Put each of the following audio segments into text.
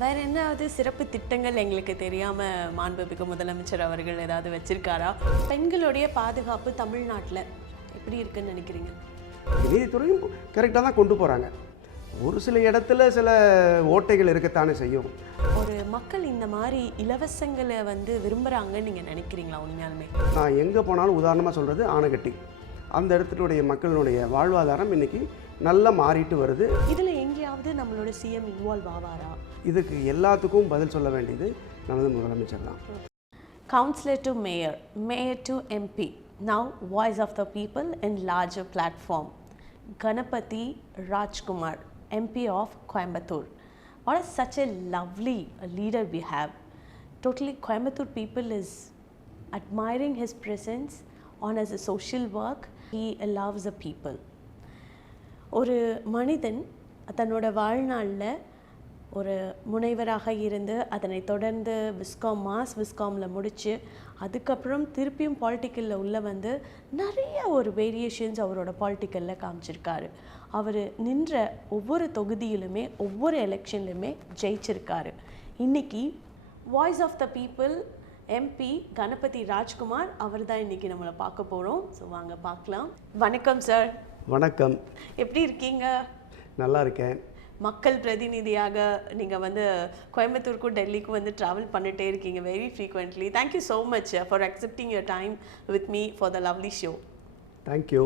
வேற என்னாவது சிறப்பு திட்டங்கள் எங்களுக்கு தெரியாம மாண்புமிகு முதலமைச்சர் அவர்கள் ஏதாவது வச்சிருக்காரா? பெண்களுடைய பாதுகாப்பு தமிழ்நாட்டில் எப்படி இருக்குன்னு நினைக்கிறீங்க? நீதித்துறையும் கரெக்டாக தான் கொண்டு போகிறாங்க. ஒரு சில இடத்துல சில ஓட்டைகள் இருக்கத்தானே செய்யும். ஒரு மக்கள் இந்த மாதிரி இலவசங்களை விரும்புகிறாங்கன்னு நீங்கள் நினைக்கிறீங்களா உண்மையாலுமே? நான் எங்கே போனாலும் உதாரணமாக சொல்கிறது ஆனைக்கட்டி. அந்த இடத்துடைய மக்களுடைய வாழ்வாதாரம் இன்றைக்கி நல்லா மாறிட்டு வருது. இதில் எங்கேயாவது நம்மளோட சிஎம் இன்வால்வ் ஆவாரா? இதுக்கு எல்லாத்துக்கும் பதில் சொல்ல வேண்டியது நமது முதலமைச்சர் தான். Councillor to mayor, mayor to MP, now voice of the people in larger platform. Ganapathy Rajkumar, MP of Coimbatore. What is such a lovely leader we have. Totally Coimbatore people is admiring his presence on his social work. He loves the people. ஒரு மனிதன் தன்னோட வாழ்நாளில் ஒரு முனைவராக இருந்து அதனை தொடர்ந்து விஸ்காமில் முடித்து அதுக்கப்புறம் திருப்பியும் பாலிட்டிக்கலில் உள்ள நிறைய ஒரு வேரியேஷன்ஸ் அவரோட பாலிட்டிக்கலில் காமிச்சிருக்காரு. அவர் நின்ற ஒவ்வொரு தொகுதியிலுமே ஒவ்வொரு எலெக்ஷன்லையுமே ஜெயிச்சிருக்காரு. இன்றைக்கி voice of the people MP Ganapathi Rajkumar அவர் தான் இன்றைக்கி நம்மளை பார்க்க போகிறோம். ஸோ வாங்க பார்க்கலாம். வணக்கம் சார். வணக்கம். எப்படி இருக்கீங்க? நல்லா இருக்கேன். மக்கள் பிரதிநிதியாக நீங்கள் கோயம்புத்தூருக்கும் டெல்லிக்கும் ட்ராவல் பண்ணிகிட்டே இருக்கீங்க very frequently. Thank you so much for accepting your time with me for the lovely show. Thank you.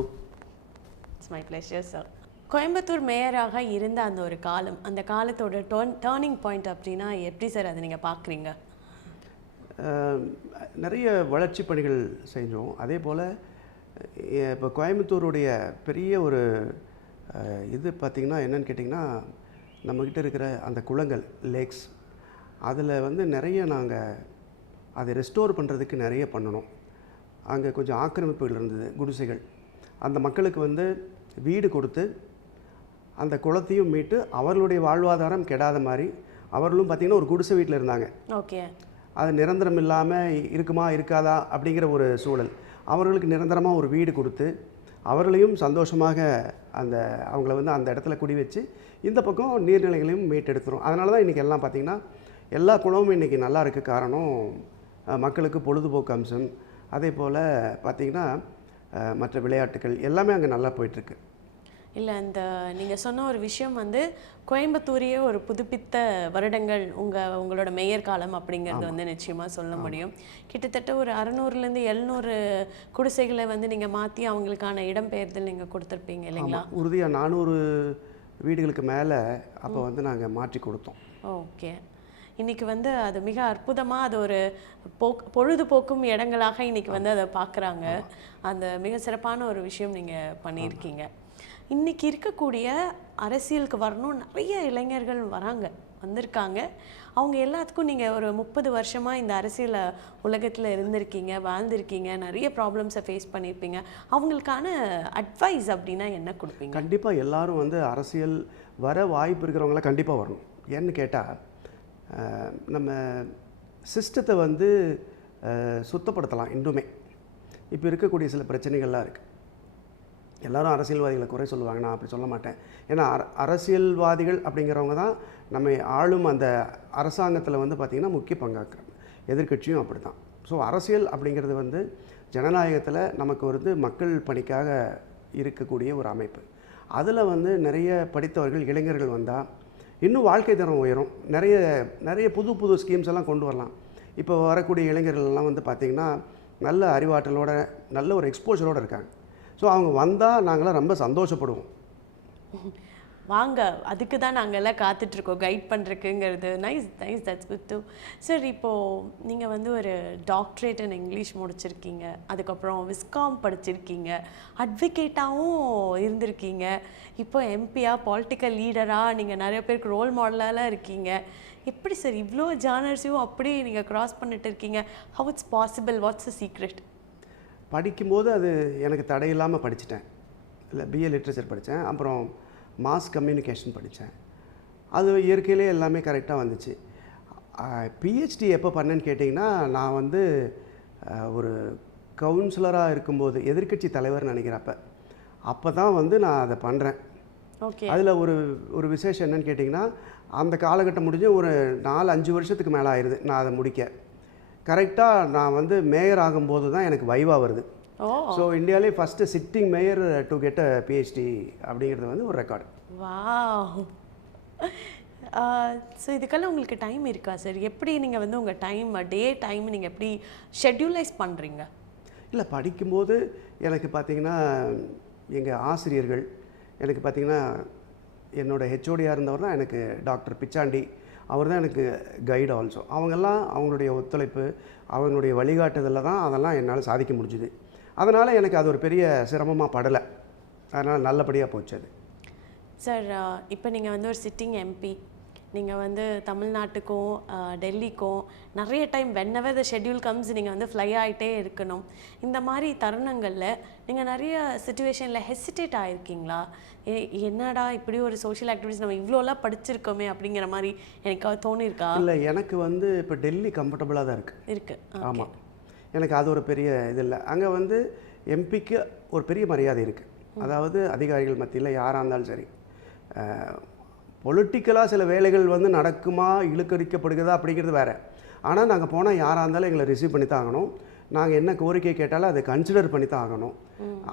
It's my pleasure sir. Coimbatore மேயராக இருந்த அந்த ஒரு காலம், அந்த காலத்தோட டேர்னிங் பாயிண்ட் அப்படின்னா எப்படி சார் அதை நீங்கள் பார்க்குறீங்க? நிறைய வளர்ச்சி பணிகள் செஞ்சோம். அதே போல் இப்போ கோயம்புத்தூருடைய பெரிய ஒரு இது பார்த்திங்கன்னா என்னென்னு கேட்டிங்கன்னா, நம்மக்கிட்ட இருக்கிற அந்த குளங்கள் லேக்ஸ் அதில் நிறைய நாங்கள் அதை ரெஸ்டோர் பண்ணுறதுக்கு நிறைய பண்ணணும். அங்கே கொஞ்சம் ஆக்கிரமிப்புகள் இருந்தது, குடிசைகள். அந்த மக்களுக்கு வீடு கொடுத்து அந்த குளத்தையும் மீட்டு அவர்களுடைய வாழ்வாதாரம் கெடாத மாதிரி அவர்களும் பார்த்திங்கன்னா ஒரு குடிசை வீட்டில் இருந்தாங்க. ஓகே. அது நிரந்தரம் இல்லாமல் இருக்குமா இருக்காதா அப்படிங்கிற ஒரு சூழல். அவர்களுக்கு நிரந்தரமாக ஒரு வீடு கொடுத்து அவர்களையும் சந்தோஷமாக அவங்கள அந்த இடத்துல குடி வச்சு இந்த பக்கம் நீர்நிலைகளையும் மீட்டெடுத்துரும். அதனால தான் இன்றைக்கி எல்லாம் பார்த்திங்கன்னா எல்லா குளமும் இன்றைக்கி நல்லா இருக்க காரணம் மக்களுக்கு பொழுதுபோக்கு அம்சம். அதே போல் பார்த்திங்கன்னா மற்ற விளையாட்டுகள் எல்லாமே அங்கே நல்லா போயிட்டுருக்கு. இல்லை, நீங்கள் சொன்ன ஒரு விஷயம் கோயம்புத்தூரையே ஒரு புதுப்பித்த வருடங்கள் உங்களோட மேயர் காலம் அப்படிங்கிறது நிச்சயமாக சொல்ல முடியும். கிட்டத்தட்ட ஒரு 600லேருந்து 700 குடிசைகளை நீங்கள் மாற்றி அவங்களுக்கான இடம்பெயர்தல் நீங்கள் கொடுத்துருப்பீங்க இல்லைங்களா? உறுதியாக 400 வீடுகளுக்கு மேலே அப்போ நாங்கள் மாற்றி கொடுத்தோம். ஓகே. இன்றைக்கி அது மிக அற்புதமாக அது ஒரு பொழுதுபோக்கும் இடங்களாக இன்றைக்கி அதை பார்க்குறாங்க. அந்த மிக சிறப்பான ஒரு விஷயம் நீங்கள் பண்ணியிருக்கீங்க. இன்றைக்கி இருக்கக்கூடிய அரசியலுக்கு வரணும் நிறைய இளைஞர்கள் வந்திருக்காங்க. அவங்க எல்லாத்துக்கும் நீங்கள் ஒரு 30 வருஷமாக இந்த அரசியல் உலகத்தில் இருந்திருக்கீங்க, வாழ்ந்திருக்கீங்க, நிறைய ப்ராப்ளம்ஸை ஃபேஸ் பண்ணியிருப்பீங்க. அவங்களுக்கான அட்வைஸ் அப்படின்னா என்ன கொடுப்பீங்க? கண்டிப்பாக எல்லோரும் அரசியல் வர வாய்ப்பு இருக்கிறவங்களாம் கண்டிப்பாக வரணும். ஏன்னு கேட்டால் நம்ம சிஸ்டத்தை சுத்தப்படுத்தலாம். இன்னுமே இப்போ இருக்கக்கூடிய சில பிரச்சனைகள்லாம் இருக்குது. எல்லோரும் அரசியல்வாதிகளை குறை சொல்லுவாங்க, நான் அப்படி சொல்ல மாட்டேன். ஏன்னா அரசியல்வாதிகள் அப்படிங்கிறவங்க தான் நம்ம ஆளும் அந்த அரசாங்கத்தில் பார்த்திங்கன்னா முக்கிய பங்காக்குறாங்க. எதிர்க்கட்சியும் அப்படி தான். ஸோ அரசியல் அப்படிங்கிறது ஜனநாயகத்தில் நமக்கு மக்கள் பணிக்காக இருக்கக்கூடிய ஒரு அமைப்பு. அதில் நிறைய படித்தவர்கள் இளைஞர்கள் வந்தால் இன்னும் வாழ்க்கை தரம் உயரும். நிறைய புது புது ஸ்கீம்ஸ் எல்லாம் கொண்டு வரலாம். இப்போ வரக்கூடிய இளைஞர்கள்லாம் பார்த்திங்கன்னா நல்ல அறிவாற்றலோட நல்ல ஒரு எக்ஸ்போஷரோடு இருக்காங்க. ஸோ அவங்க வந்தால் நாங்களாம் ரொம்ப சந்தோஷப்படுவோம். வாங்க, அதுக்கு தான் நாங்கள் எல்லாம் காத்துட்ருக்கோம் கைட் பண்ணுறதுக்குங்கிறது. Nice nice, that's good too. Sir, இப்போது நீங்கள் ஒரு டாக்டரேட் இன் இங்கிலீஷ் முடிச்சிருக்கீங்க, அதுக்கப்புறம் விஸ்காம் படிச்சிருக்கீங்க, அட்வொகேட்டாகவும் இருந்திருக்கீங்க, இப்போ எம்பியாக பாலிட்டிக்கல் லீடராக நீங்கள் நிறைய பேருக்கு ரோல் மாடலாக இருக்கீங்க. எப்படி சார் இவ்வளோ ஜானர்ஸையும் அப்படியே நீங்கள் க்ராஸ் பண்ணிட்டு இருக்கீங்க? How it's possible? What's the secret? படிக்கும்போது அது எனக்கு தடையில்லாமல் படிச்சுட்டேன். இல்லை, பிஏ லிட்ரேச்சர் படித்தேன், அப்புறம் மாஸ் கம்யூனிகேஷன் படித்தேன். அது இயற்கையிலே எல்லாமே கரெக்டாக வந்துச்சு. பிஹெச்டி எப்போ பண்ணேன்னு கேட்டிங்கன்னா, நான் ஒரு கவுன்சிலராக இருக்கும்போது எதிர்க்கட்சி தலைவர்னு நினைக்கிறப்ப அப்போ தான் நான் அதை பண்ணுறேன். ஓகே. அதில் ஒரு விசேஷம் என்னன்னு கேட்டிங்கன்னா, அந்த காலகட்டம் முடிஞ்சு ஒரு 4-5 வருஷத்துக்கு மேலே ஆயிடுது நான் அதை முடிக்க. கரெக்டாக நான் வந்து மேயர் ஆகும்போது தான் எனக்கு வைவா வருது. ஸோ இந்தியாவிலே first sitting mayor to get a PhD அப்படிங்கிறது வந்து ஒரு ரெக்கார்டு. வாவ். ஸோ இதுக்கெல்லாம் உங்களுக்கு டைம் இருக்கா சார்? எப்படி நீங்கள் வந்து உங்கள் டைம் நீங்கள் எப்படி ஷெட்யூலைஸ் பண்ணுறீங்க? இல்லை, படிக்கும்போது எனக்கு பார்த்திங்கன்னா எங்கள் ஆசிரியர்கள் எனக்கு பார்த்திங்கன்னா என்னோடய ஹெச்ஓடியாக இருந்தவர் தான் எனக்கு டாக்டர் பிச்சாண்டி. அவர் தான் எனக்கு கைடு ஆல்சோ. அவங்கெல்லாம் அவங்களுடைய ஒத்துழைப்பு, அவங்களுடைய வழிகாட்டுதலில் தான் அதெல்லாம் என்னால் சாதிக்க முடிஞ்சுது. அதனால் எனக்கு அது ஒரு பெரிய சிரமமாக படலை. அதனால் நல்லபடியாக போச்சு அது. சார், இப்போ நீங்கள் வந்து ஒரு சிட்டிங் எம்பி, நீங்கள் வந்து தமிழ்நாட்டுக்கும் டெல்லிக்கும் நிறைய டைம் வென்எவர் த ஷெட்யூல் கம்ஸ் நீங்கள் வந்து ஃப்ளை ஆகிட்டே இருக்கணும். இந்த மாதிரி தருணங்களில் நீங்கள் நிறைய சுச்சுவேஷனில் ஹெசிடேட் ஆகிருக்கீங்களா? என்னடா இப்படி ஒரு சோஷியல் ஆக்டிவிட்டிஸ் நம்ம இவ்வளோலாம் படிச்சிருக்கோமே அப்படிங்கிற மாதிரி எனக்கு தோணியிருக்கா? இல்லை, எனக்கு வந்து இப்போ டெல்லி கம்ஃபர்டபுளாக தான் இருக்குது. ஆமாம், எனக்கு அது ஒரு பெரிய இது இல்லை. அங்கே வந்து எம்பிக்கு ஒரு பெரிய மரியாதை இருக்குது. அதாவது அதிகாரிகள் மத்தியில் யாராக இருந்தாலும் சரி, பொலிட்டிக்கலாக சில வேலைகள் வந்து நடக்குமா இழுக்கடிக்கப்படுகிறதா அப்படிங்கிறது வேறு. ஆனால் நாங்கள் போனால் யாராக இருந்தாலும் எங்களை ரிசீவ் பண்ணி தான் ஆகணும். நாங்கள் என்ன கோரிக்கை கேட்டாலும் அதை கன்சிடர் பண்ணி தான் ஆகணும்.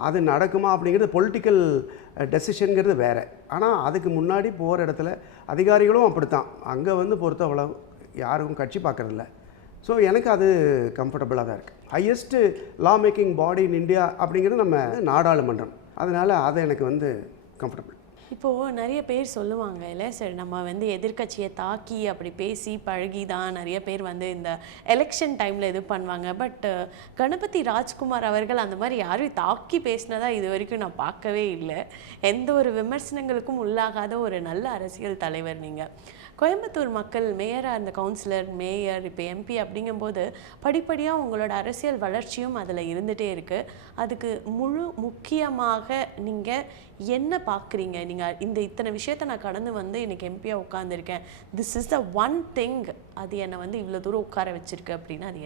அது நடக்குமா அப்படிங்கிறது பொலிட்டிக்கல் டெசிஷனுங்கிறது வேறு. ஆனால் அதுக்கு முன்னாடி போகிற இடத்துல அதிகாரிகளும் அப்படித்தான். அங்கே வந்து பொறுத்தவரை யாருக்கும் கட்சி பார்க்குறதில்ல. ஸோ எனக்கு அது கம்ஃபர்டபுளாக தான் இருக்குது. Highest law making body in India அப்படிங்கிறது நம்ம நாடாளுமன்றம். அதனால் அது எனக்கு வந்து கம்ஃபர்டபுள். இப்போது நிறைய பேர் சொல்லுவாங்க இல்லை சார், நம்ம வந்து எதிர்கட்சியை தாக்கி அப்படி பேசி பழகி தான் நிறைய பேர் வந்து இந்த எலெக்ஷன் டைமில் இது பண்ணுவாங்க. பட் கணபதி ராஜ்குமார் அவர்கள் அந்த மாதிரி யாரும் தாக்கி பேசினதா இது வரைக்கும் நான் பார்க்கவே இல்லை. எந்த ஒரு விமர்சனங்களுக்கும் உள்ளாகாத ஒரு நல்ல அரசியல் தலைவர் நீங்கள். கோயம்புத்தூர் மக்கள் மேயராக இருந்த கவுன்சிலர், மேயர், இப்போ எம்பி அப்படிங்கும்போது படிப்படியாக உங்களோட அரசியல் வளர்ச்சியும் அதில் இருந்துகிட்டே இருக்குது. அதுக்கு முக்கியமாக நீங்கள் என்ன பார்க்குறீங்க? நீங்கள் இத்தனை விஷயத்தை நான் கடந்து வந்து இன்றைக்கி எம்பியாக உட்காந்துருக்கேன், this is the one thing, அது என்னை வந்து இவ்வளோ தூரம் உட்கார வச்சுருக்கு அப்படின்னா அது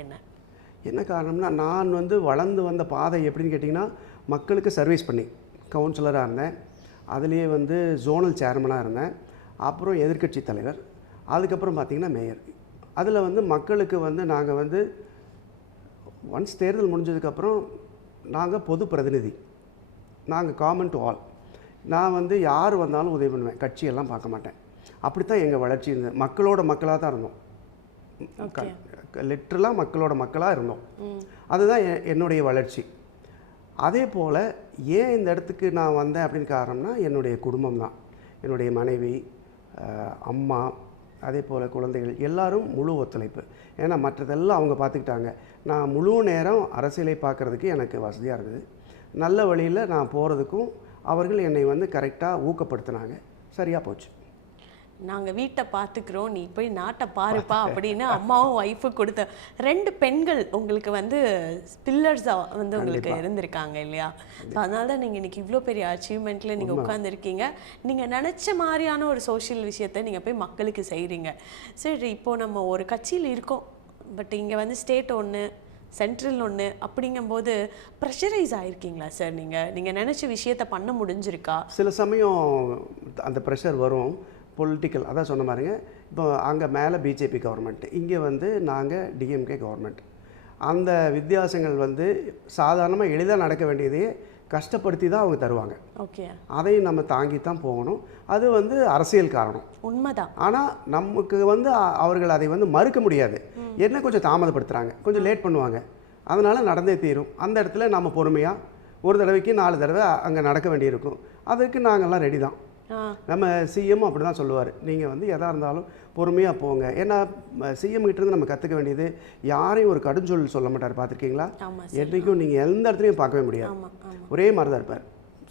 என்ன காரணம்னா, நான் வந்து வளர்ந்து வந்த பாதை எப்படின்னு கேட்டிங்கன்னா, மக்களுக்கு சர்வீஸ் பண்ணி கவுன்சிலராக இருந்தேன். அதுலேயே வந்து ஜோனல் சேர்மனாக இருந்தேன். அப்புறம் எதிர்க்கட்சி தலைவர், அதுக்கப்புறம் பார்த்திங்கன்னா மேயர். அதில் வந்து மக்களுக்கு வந்து நாங்கள் வந்து ஒன்ஸ் தேர்தல் முடிஞ்சதுக்கப்புறம் நாங்கள் பொது பிரதிநிதி, நாங்கள் காமன் டு ஆல். நான் வந்து யார் வந்தாலும் உதவி பண்ணுவேன், கட்சியெல்லாம் பார்க்க மாட்டேன். அப்படித்தான் எங்கள் வளர்ச்சி இருந்தது. மக்களோட மக்களாக தான் இருந்தோம், லிட்ரலாக மக்களோட மக்களாக இருந்தோம். அதுதான் என்னுடைய வளர்ச்சி. அதே போல் ஏன் இந்த இடத்துக்கு நான் வந்தேன் அப்படின்னு காரணம்னா என்னுடைய குடும்பம் தான். என்னுடைய மனைவி, அம்மா, அதே போல் குழந்தைகள் எல்லாரும் முழு ஒத்துழைப்பு. ஏன்னா மற்றதெல்லாம் அவங்க பார்த்துக்கிட்டாங்க. நான் முழு நேரம் அரசியலை பார்க்குறதுக்கு எனக்கு வசதியாக இருந்தது. நல்ல வழியில் நான் போகிறதுக்கும் அவர்கள் என்னை வந்து கரெக்டாக ஊக்கப்படுத்தினாங்க. சரியாக போச்சு. நாங்கள் வீட்டை பார்த்துக்கிறோம், நீ போய் நாட்டை பாருப்பா அப்படின்னு அம்மாவும் ஒய்ஃபும் கொடுத்த 2 பெண்கள் உங்களுக்கு வந்து பில்லர்ஸாக வந்து உங்களுக்கு இருந்திருக்காங்க இல்லையா? ஸோ அதனால தான் நீங்கள் இன்றைக்கி இவ்வளோ பெரிய அச்சீவ்மெண்ட்டில் நீங்கள் உட்காந்துருக்கீங்க. நீங்கள் நினச்ச மாதிரியான ஒரு சோஷியல் விஷயத்தை நீங்கள் போய் மக்களுக்கு செய்கிறீங்க. சரி, இப்போது நம்ம ஒரு கட்சியில் இருக்கோம், பட் இங்கே வந்து ஸ்டேட் ஒன்று, சென்ட்ரல் ஒன்று அப்படிங்கும்போது ப்ரெஷரைஸ் ஆகிருக்கீங்களா சார்? நீங்கள் நினச்ச விஷயத்தை பண்ண முடிஞ்சிருக்கா? சில சமயம் அந்த ப்ரெஷர் வரும். பொலிட்டிக்கல், அதான் சொன்ன மாதிரிங்க. இப்போ அங்கே மேலே பிஜேபி கவர்மெண்ட், இங்கே வந்து நாங்கள் டிஎம்கே கவர்மெண்ட். அந்த வித்தியாசங்கள் வந்து சாதாரணமாக எளிதாக நடக்க வேண்டியதையே கஷ்டப்படுத்தி தான் அவங்க தருவாங்க. ஓகே, அதையும் நம்ம தாங்கி தான் போகணும். அது வந்து அரசியல் காரணம், உண்மைதான். ஆனால் நமக்கு வந்து அவர்கள் அதை வந்து மறுக்க முடியாது. என்ன கொஞ்சம் தாமதப்படுத்துகிறாங்க, கொஞ்சம் லேட் பண்ணுவாங்க, அதனால் நடந்தே தீரும். அந்த இடத்துல நம்ம பொறுமையாக ஒரு தடவைக்கு 4 தடவை அங்கே நடக்க வேண்டியிருக்கும். அதுக்கு நாங்கள்லாம் ரெடி தான். நம்ம சிஎம் அப்படி தான் சொல்லுவார், நீங்கள் வந்து எதாக இருந்தாலும் பொறுமையாக போங்க. ஏன்னா சிஎம் கிட்டேருந்து நம்ம கற்றுக்க வேண்டியது, யாரையும் ஒரு கடுஞ்சொல் சொல்ல மாட்டார். பார்த்துருக்கீங்களா? என்றைக்கும் நீங்கள் எந்த இடத்துலையும் பார்க்கவே முடியாது, ஒரே மாதிரி தான் இருப்பார்.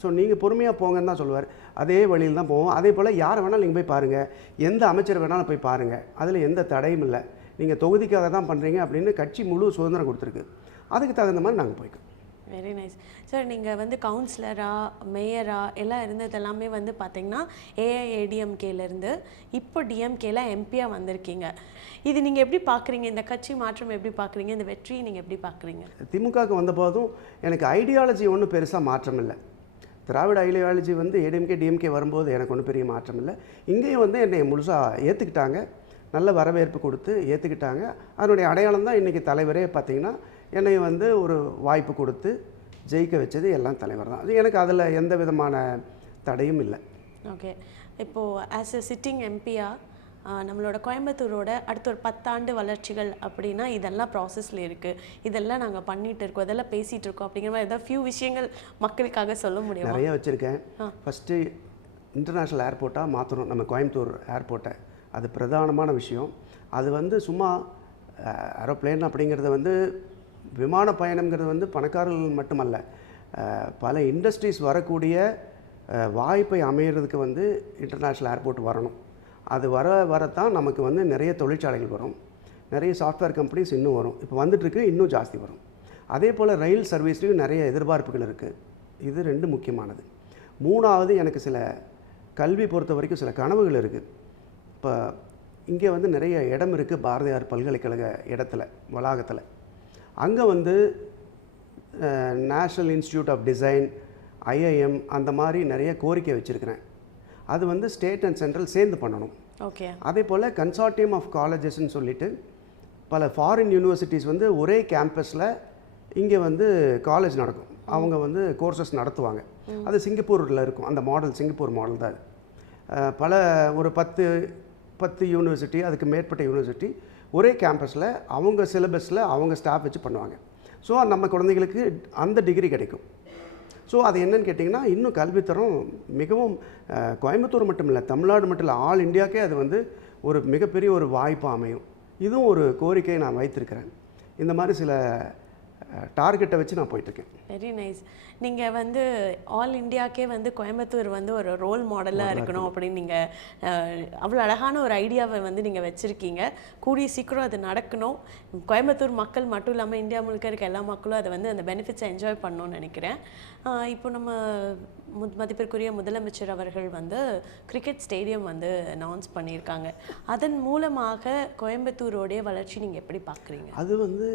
ஸோ நீங்கள் பொறுமையாக போங்கன்னு தான் சொல்லுவார். அதே வழியில் தான் போவோம். அதே போல் யாரை வேணாலும் நீங்கள் போய் பாருங்கள், எந்த அமைச்சர் வேணாலும் போய் பாருங்கள், அதில் எந்த தடையும் இல்லை. நீங்கள் தொகுதிக்காக தான் பண்ணுறீங்க அப்படின்னு கட்சி முழு சுதந்திரம் கொடுத்துருக்கு. அதுக்கு தகுந்த மாதிரி நாங்கள் போய்க்கோம். Very nice sir. நீங்கள் வந்து கவுன்சிலராக, மேயராக எல்லாம் இருந்தது எல்லாமே வந்து பார்த்திங்கன்னா ஏஐஏடிஎம்கேலேருந்து இப்போ டிஎம்கேல எம்பியாக வந்திருக்கீங்க. இது நீங்கள் எப்படி பார்க்குறீங்க? இந்த கட்சி மாற்றம் எப்படி பார்க்குறீங்க? இந்த வெற்றியை நீங்கள் எப்படி பார்க்குறீங்க? திமுகவுக்கு வந்த போதும் எனக்கு ஐடியாலஜி ஒன்றும் பெருசாக மாற்றம் இல்லை. திராவிட ஐடியாலஜி வந்து ஏடிஎம்கே டிஎம்கே வரும்போது எனக்கு ஒன்றும் பெரிய மாற்றம் இல்லை. இங்கேயும் வந்து என்னை முழுசாக ஏற்றுக்கிட்டாங்க, நல்ல வரவேற்பு கொடுத்து ஏற்றுக்கிட்டாங்க. அதனுடைய அடையாளம் தான் இன்றைக்கி தலைவரே பார்த்திங்கன்னா என்னை வந்து ஒரு வாய்ப்பு கொடுத்து ஜெயிக்க வச்சது எல்லாம் தலைவர் தான். அது எனக்கு அதில் எந்த விதமான தடையும் இல்லை. ஓகே, இப்போது ஆஸ் எ சிட்டிங் எம்பியா நம்மளோட கோயம்புத்தூரோட அடுத்த ஒரு 10 ஆண்டு வளர்ச்சிகள் அப்படின்னா இதெல்லாம் ப்ராசஸில் இருக்குது, இதெல்லாம் நாங்கள் பண்ணிகிட்டு இருக்கோம், இதெல்லாம் பேசிகிட்டு இருக்கோம் அப்படிங்கிற மாதிரி ஏதாவது ஃபியூ விஷயங்கள் மக்களுக்காக சொல்ல முடியும்? நிறைய வச்சுருக்கேன். ஃபஸ்ட்டு இன்டர்நேஷ்னல் ஏர்போர்ட்டாக மாற்றணும் நம்ம கோயம்புத்தூர் ஏர்போர்ட்டை. அது பிரதானமான விஷயம். அது வந்து சும்மா ஏரோப்ளேன் அப்படிங்கிறது வந்து விமான பயணம்ங்கிறது வந்து பணக்காரர்கள் மட்டுமல்ல, பல இண்டஸ்ட்ரீஸ் வரக்கூடிய வாய்ப்பை அமைகிறதுக்கு வந்து இன்டர்நேஷ்னல் ஏர்போர்ட் வரணும். அது வரத்தான் நமக்கு வந்து நிறைய தொழிற்சாலைகள் வரும், நிறைய சாஃப்ட்வேர் கம்பெனிஸ் இன்னும் வரும். இப்போ வந்துட்டுருக்கு, இன்னும் ஜாஸ்தி வரும். அதே போல் ரயில் சர்வீஸ்லேயும் நிறைய எதிர்பார்ப்புகள் இருக்குது. இது 2 முக்கியமானது. 3வது எனக்கு சில கல்வி பொறுத்த வரைக்கும் சில கனவுகள் இருக்குது. இப்போ இங்கே வந்து நிறைய இடம் இருக்குது, பாரதியார் பல்கலைக்கழக இடத்துல வளாகத்தில். அங்கே வந்து national institute of design, IIM அந்த மாதிரி நிறைய கோரிக்கை வச்சுருக்கிறேன். அது வந்து ஸ்டேட் அண்ட் சென்ட்ரல் சேர்ந்து பண்ணணும். ஓகே. அதே போல் கன்சார்டியம் ஆஃப் காலேஜஸ்ன்னு சொல்லிட்டு பல ஃபாரின் யூனிவர்சிட்டிஸ் வந்து ஒரே கேம்பஸில் இங்கே வந்து காலேஜ் நடக்கும், அவங்க வந்து கோர்சஸ் நடத்துவாங்க. அது சிங்கப்பூரில் இருக்கும். அந்த மாடல் சிங்கப்பூர் மாடல் தான் அது. பல ஒரு 10 யூனிவர்சிட்டி, அதுக்கு மேற்பட்ட யூனிவர்சிட்டி ஒரே கேம்பஸில் அவங்க சிலபஸில் அவங்க ஸ்டாஃப் வச்சு பண்ணுவாங்க. ஸோ நம்ம குழந்தைகளுக்கு அந்த டிகிரி கிடைக்கும். ஸோ அது என்னன்னு கேட்டிங்கன்னா, இன்னும் கல்வித்தரம் மிகவும் கோயம்புத்தூர் மட்டும் இல்லை, தமிழ்நாடு மட்டும் இல்லை, ஆல் இண்டியாக்கே அது வந்து ஒரு மிகப்பெரிய ஒரு வாய்ப்பாக அமையும். இதுவும் ஒரு கோரிக்கையை நான் வைத்திருக்கிறேன். இந்த மாதிரி சில டார்கெட்டை வச்சு நான் போயிட்டுருக்கேன். Very nice. நீங்கள் வந்து ஆல் இண்டியாக்கே வந்து கோயம்புத்தூர் வந்து ஒரு ரோல் மாடலாக இருக்கணும் அப்படின்னு நீங்கள் அவ்வளோ அழகான ஒரு ஐடியாவை வந்து நீங்கள் வச்சுருக்கீங்க. கூடிய சீக்கிரம் அது நடக்கணும். கோயம்புத்தூர் மக்கள் மட்டும் இல்லாமல் இந்தியா முழுக்க இருக்க எல்லா மக்களும் அதை வந்து அந்த பெனிஃபிட்ஸை என்ஜாய் பண்ணணும்னு நினைக்கிறேன். இப்போ நம்ம மதிப்பிற்குரிய முதலமைச்சர் அவர்கள் வந்து கிரிக்கெட் ஸ்டேடியம் வந்து அனௌன்ஸ் பண்ணியிருக்காங்க. அதன் மூலமாக கோயம்புத்தூரோடைய வளர்ச்சி நீங்கள் எப்படி பார்க்குறீங்க? அது வந்து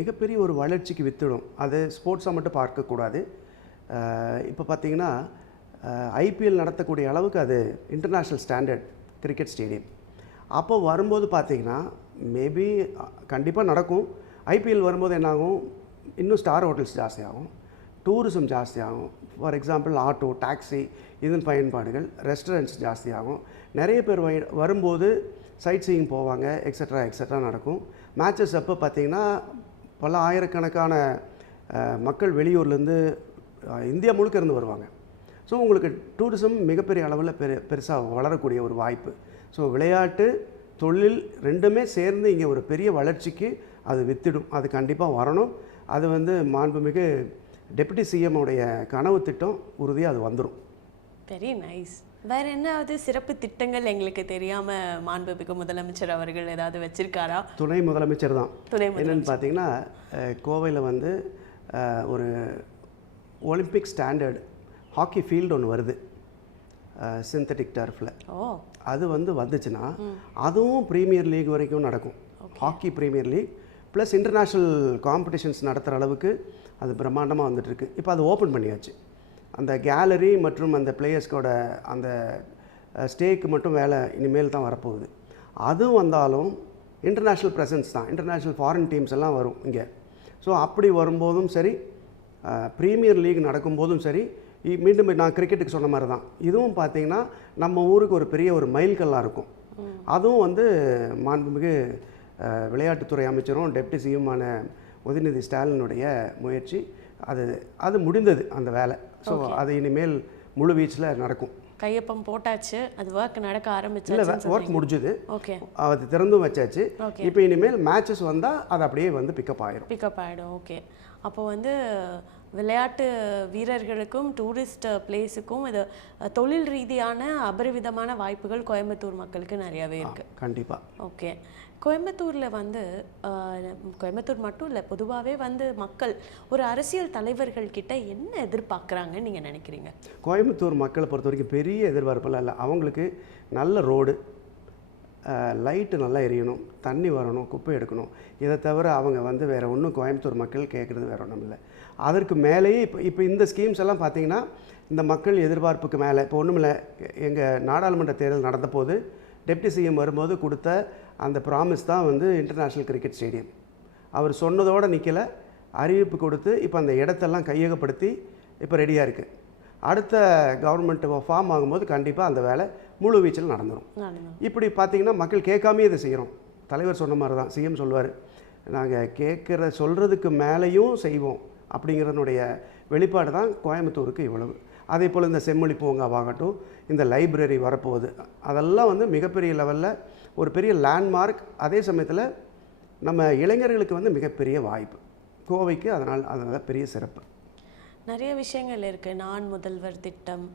மிகப்பெரிய ஒரு வளர்ச்சிக்கு வித்துடும். அது ஸ்போர்ட்ஸாக மட்டும் பார்க்கக்கூடாது. இப்போ பார்த்தீங்கன்னா ஐபிஎல் நடத்தக்கூடிய அளவுக்கு அது இன்டர்நேஷ்னல் ஸ்டாண்டர்ட் கிரிக்கெட் ஸ்டேடியம். அப்போ வரும்போது பார்த்தீங்கன்னா மேபி கண்டிப்பாக நடக்கும். ஐபிஎல் வரும்போது என்னாகும், இன்னும் ஸ்டார் ஹோட்டல்ஸ் ஜாஸ்தியாகும், டூரிசம் ஜாஸ்தியாகும். ஃபார் எக்ஸாம்பிள் ஆட்டோ, டாக்ஸி இதன் பயன்பாடுகள், ரெஸ்டாரண்ட்ஸ் ஜாஸ்தியாகும். நிறைய பேர் வரும்போது சைட் சீயிங் போவாங்க, எக்ஸட்ரா நடக்கும். மேட்சஸ் அப்போ பார்த்திங்கன்னா பல ஆயிரக்கணக்கான மக்கள் வெளியூர்லேருந்து இந்தியா முழுக்க இருந்து வருவாங்க. ஸோ உங்களுக்கு டூரிசம் மிகப்பெரிய அளவில் பெருசாக வளரக்கூடிய ஒரு வாய்ப்பு. ஸோ விளையாட்டு, தொழில் 2மே சேர்ந்து இங்கே ஒரு பெரிய வளர்ச்சிக்கு அது வித்திடும். அது கண்டிப்பாக வரணும். அது வந்து மாண்புமிகு டெப்யூட்டி சிஎம் உடைய கனவு திட்டம், உறுதியாக அது வந்துடும். Very nice. வேறு என்னது சிறப்பு திட்டங்கள் எங்களுக்கு தெரியாமல் மாண்புமிகு முதலமைச்சர் அவர்கள் ஏதாவது வச்சுருக்காரா? துணை முதலமைச்சர் தான். என்னென்னு பார்த்தீங்கன்னா, கோவையில் வந்து ஒரு ஒலிம்பிக் ஸ்டாண்டர்ட் ஹாக்கி ஃபீல்டு ஒன்று வருது சிந்தட்டிக் டர்ஃபில். அது வந்து வந்துச்சுன்னா அதுவும் ப்ரீமியர் லீக் வரைக்கும் நடக்கும். Hockey premier league plus international competitions நடத்துகிற அளவுக்கு அது பிரம்மாண்டமாக வந்துட்டுருக்கு. இப்போ அது ஓப்பன் பண்ணியாச்சு. அந்த கேலரி மற்றும் அந்த பிளேயர்ஸ்கோட அந்த ஸ்டேக்கு மட்டும் வேலை இனிமேல் தான் வரப்போகுது. அதுவும் வந்தாலும் இன்டர்நேஷ்னல் ப்ரெசன்ஸ் தான், இன்டர்நேஷ்னல் ஃபாரின் டீம்ஸ் எல்லாம் வரும் இங்கே. ஸோ அப்படி வரும்போதும் சரி, ப்ரீமியர் லீக் நடக்கும்போதும் சரி, மீண்டும் நான் கிரிக்கெட்டுக்கு சொன்ன மாதிரி தான் இதுவும் பார்த்திங்கன்னா நம்ம ஊருக்கு ஒரு பெரிய ஒரு மைல்கல்லாக இருக்கும். அதுவும் வந்து மாண்புமிகு விளையாட்டுத்துறை அமைச்சரும் டெப்டி சிஎம்மான உதயநிதி ஸ்டாலினுடைய முயற்சி. அது முடிந்தது அந்த வேலை. ஸோ அது இனிமேல் முழு வீச்சில் நடக்கும். கையொப்பம் போட்டாச்சு, அது ஒர்க் நடக்க ஆரம்பிச்சு. இல்லை, ஒர்க் முடிஞ்சுது. ஓகே, அது திறந்தும் வச்சாச்சு. இப்போ இனிமேல் மேட்சஸ் வந்தால் அது அப்படியே வந்து பிக்கப் ஆகிடும். ஓகே, அப்போ வந்து விளையாட்டு வீரர்களுக்கும் டூரிஸ்ட் பிளேஸுக்கும் இது தொழில் ரீதியான அபரிவிதமான வாய்ப்புகள் கோயம்புத்தூர் மக்களுக்கு நிறையாவே இருக்குது. கண்டிப்பாக. ஓகே, கோயம்புத்தூரில் வந்து கோயம்புத்தூர் மட்டும் இல்லை, பொதுவாகவே வந்து மக்கள் ஒரு அரசியல் தலைவர்கள் கிட்ட என்ன எதிர்பார்க்குறாங்கன்னு நீங்கள் நினைக்கிறீங்க? கோயம்புத்தூர் மக்களை பொறுத்த வரைக்கும் பெரிய எதிர்பார்ப்பெல்லாம் இல்லை. அவங்களுக்கு நல்ல ரோடு, லைட்டு நல்லா எரியணும், தண்ணி வரணும், குப்பை எடுக்கணும். இதை தவிர அவங்க வந்து வேறு ஒன்றும் கோயம்புத்தூர் மக்கள் கேட்குறது வேறு ஒன்றும் இல்லை. அதற்கு மேலேயே இப்போ இந்த ஸ்கீம்ஸ் எல்லாம் பார்த்திங்கன்னா இந்த மக்கள் எதிர்பார்ப்புக்கு மேலே இப்போ ஒன்றும் இல்லை. எங்கள் நாடாளுமன்ற தேர்தல் நடந்தபோது டெப்டி சிஎம் வரும்போது கொடுத்த அந்த ப்ராமிஸ் தான் வந்து இன்டர்நேஷ்னல் கிரிக்கெட் ஸ்டேடியம். அவர் சொன்னதோடு நிற்கலை, அறிவிப்பு கொடுத்து இப்போ அந்த இடத்தெல்லாம் கையகப்படுத்தி இப்போ ரெடியாக இருக்குது. அடுத்த கவர்மெண்ட் ஃபார்ம் ஆகும்போது கண்டிப்பாக அந்த வேலை முழு வீச்சில் நடந்துடும். இப்படி பார்த்திங்கன்னா மக்கள் கேட்காமே இதை செய்கிறோம். தலைவர் சொன்ன மாதிரி தான் சிஎம் சொல்லுவார், நாங்கள் சொல்கிறதுக்கு மேலேயும் செய்வோம் அப்படிங்கிறதுனுடைய வெளிப்பாடு தான் கோயம்புத்தூருக்கு இவ்வளவு. அதே போல் இந்த செம்மொழி பூங்காவாகட்டும், இந்த லைப்ரரி வரப்போகுது, அதெல்லாம் வந்து மிகப்பெரிய லெவலில் ஒரு பெரிய லேண்ட்மார்க். அதே சமயத்தில் நம்ம இளைஞர்களுக்கு வந்து மிகப்பெரிய வாய்ப்பு கோவைக்கு. அதனால் பெரிய சிறப்பு. நிறைய விஷயங்கள் இருக்குது. நான் முதல்வர் திட்டம்,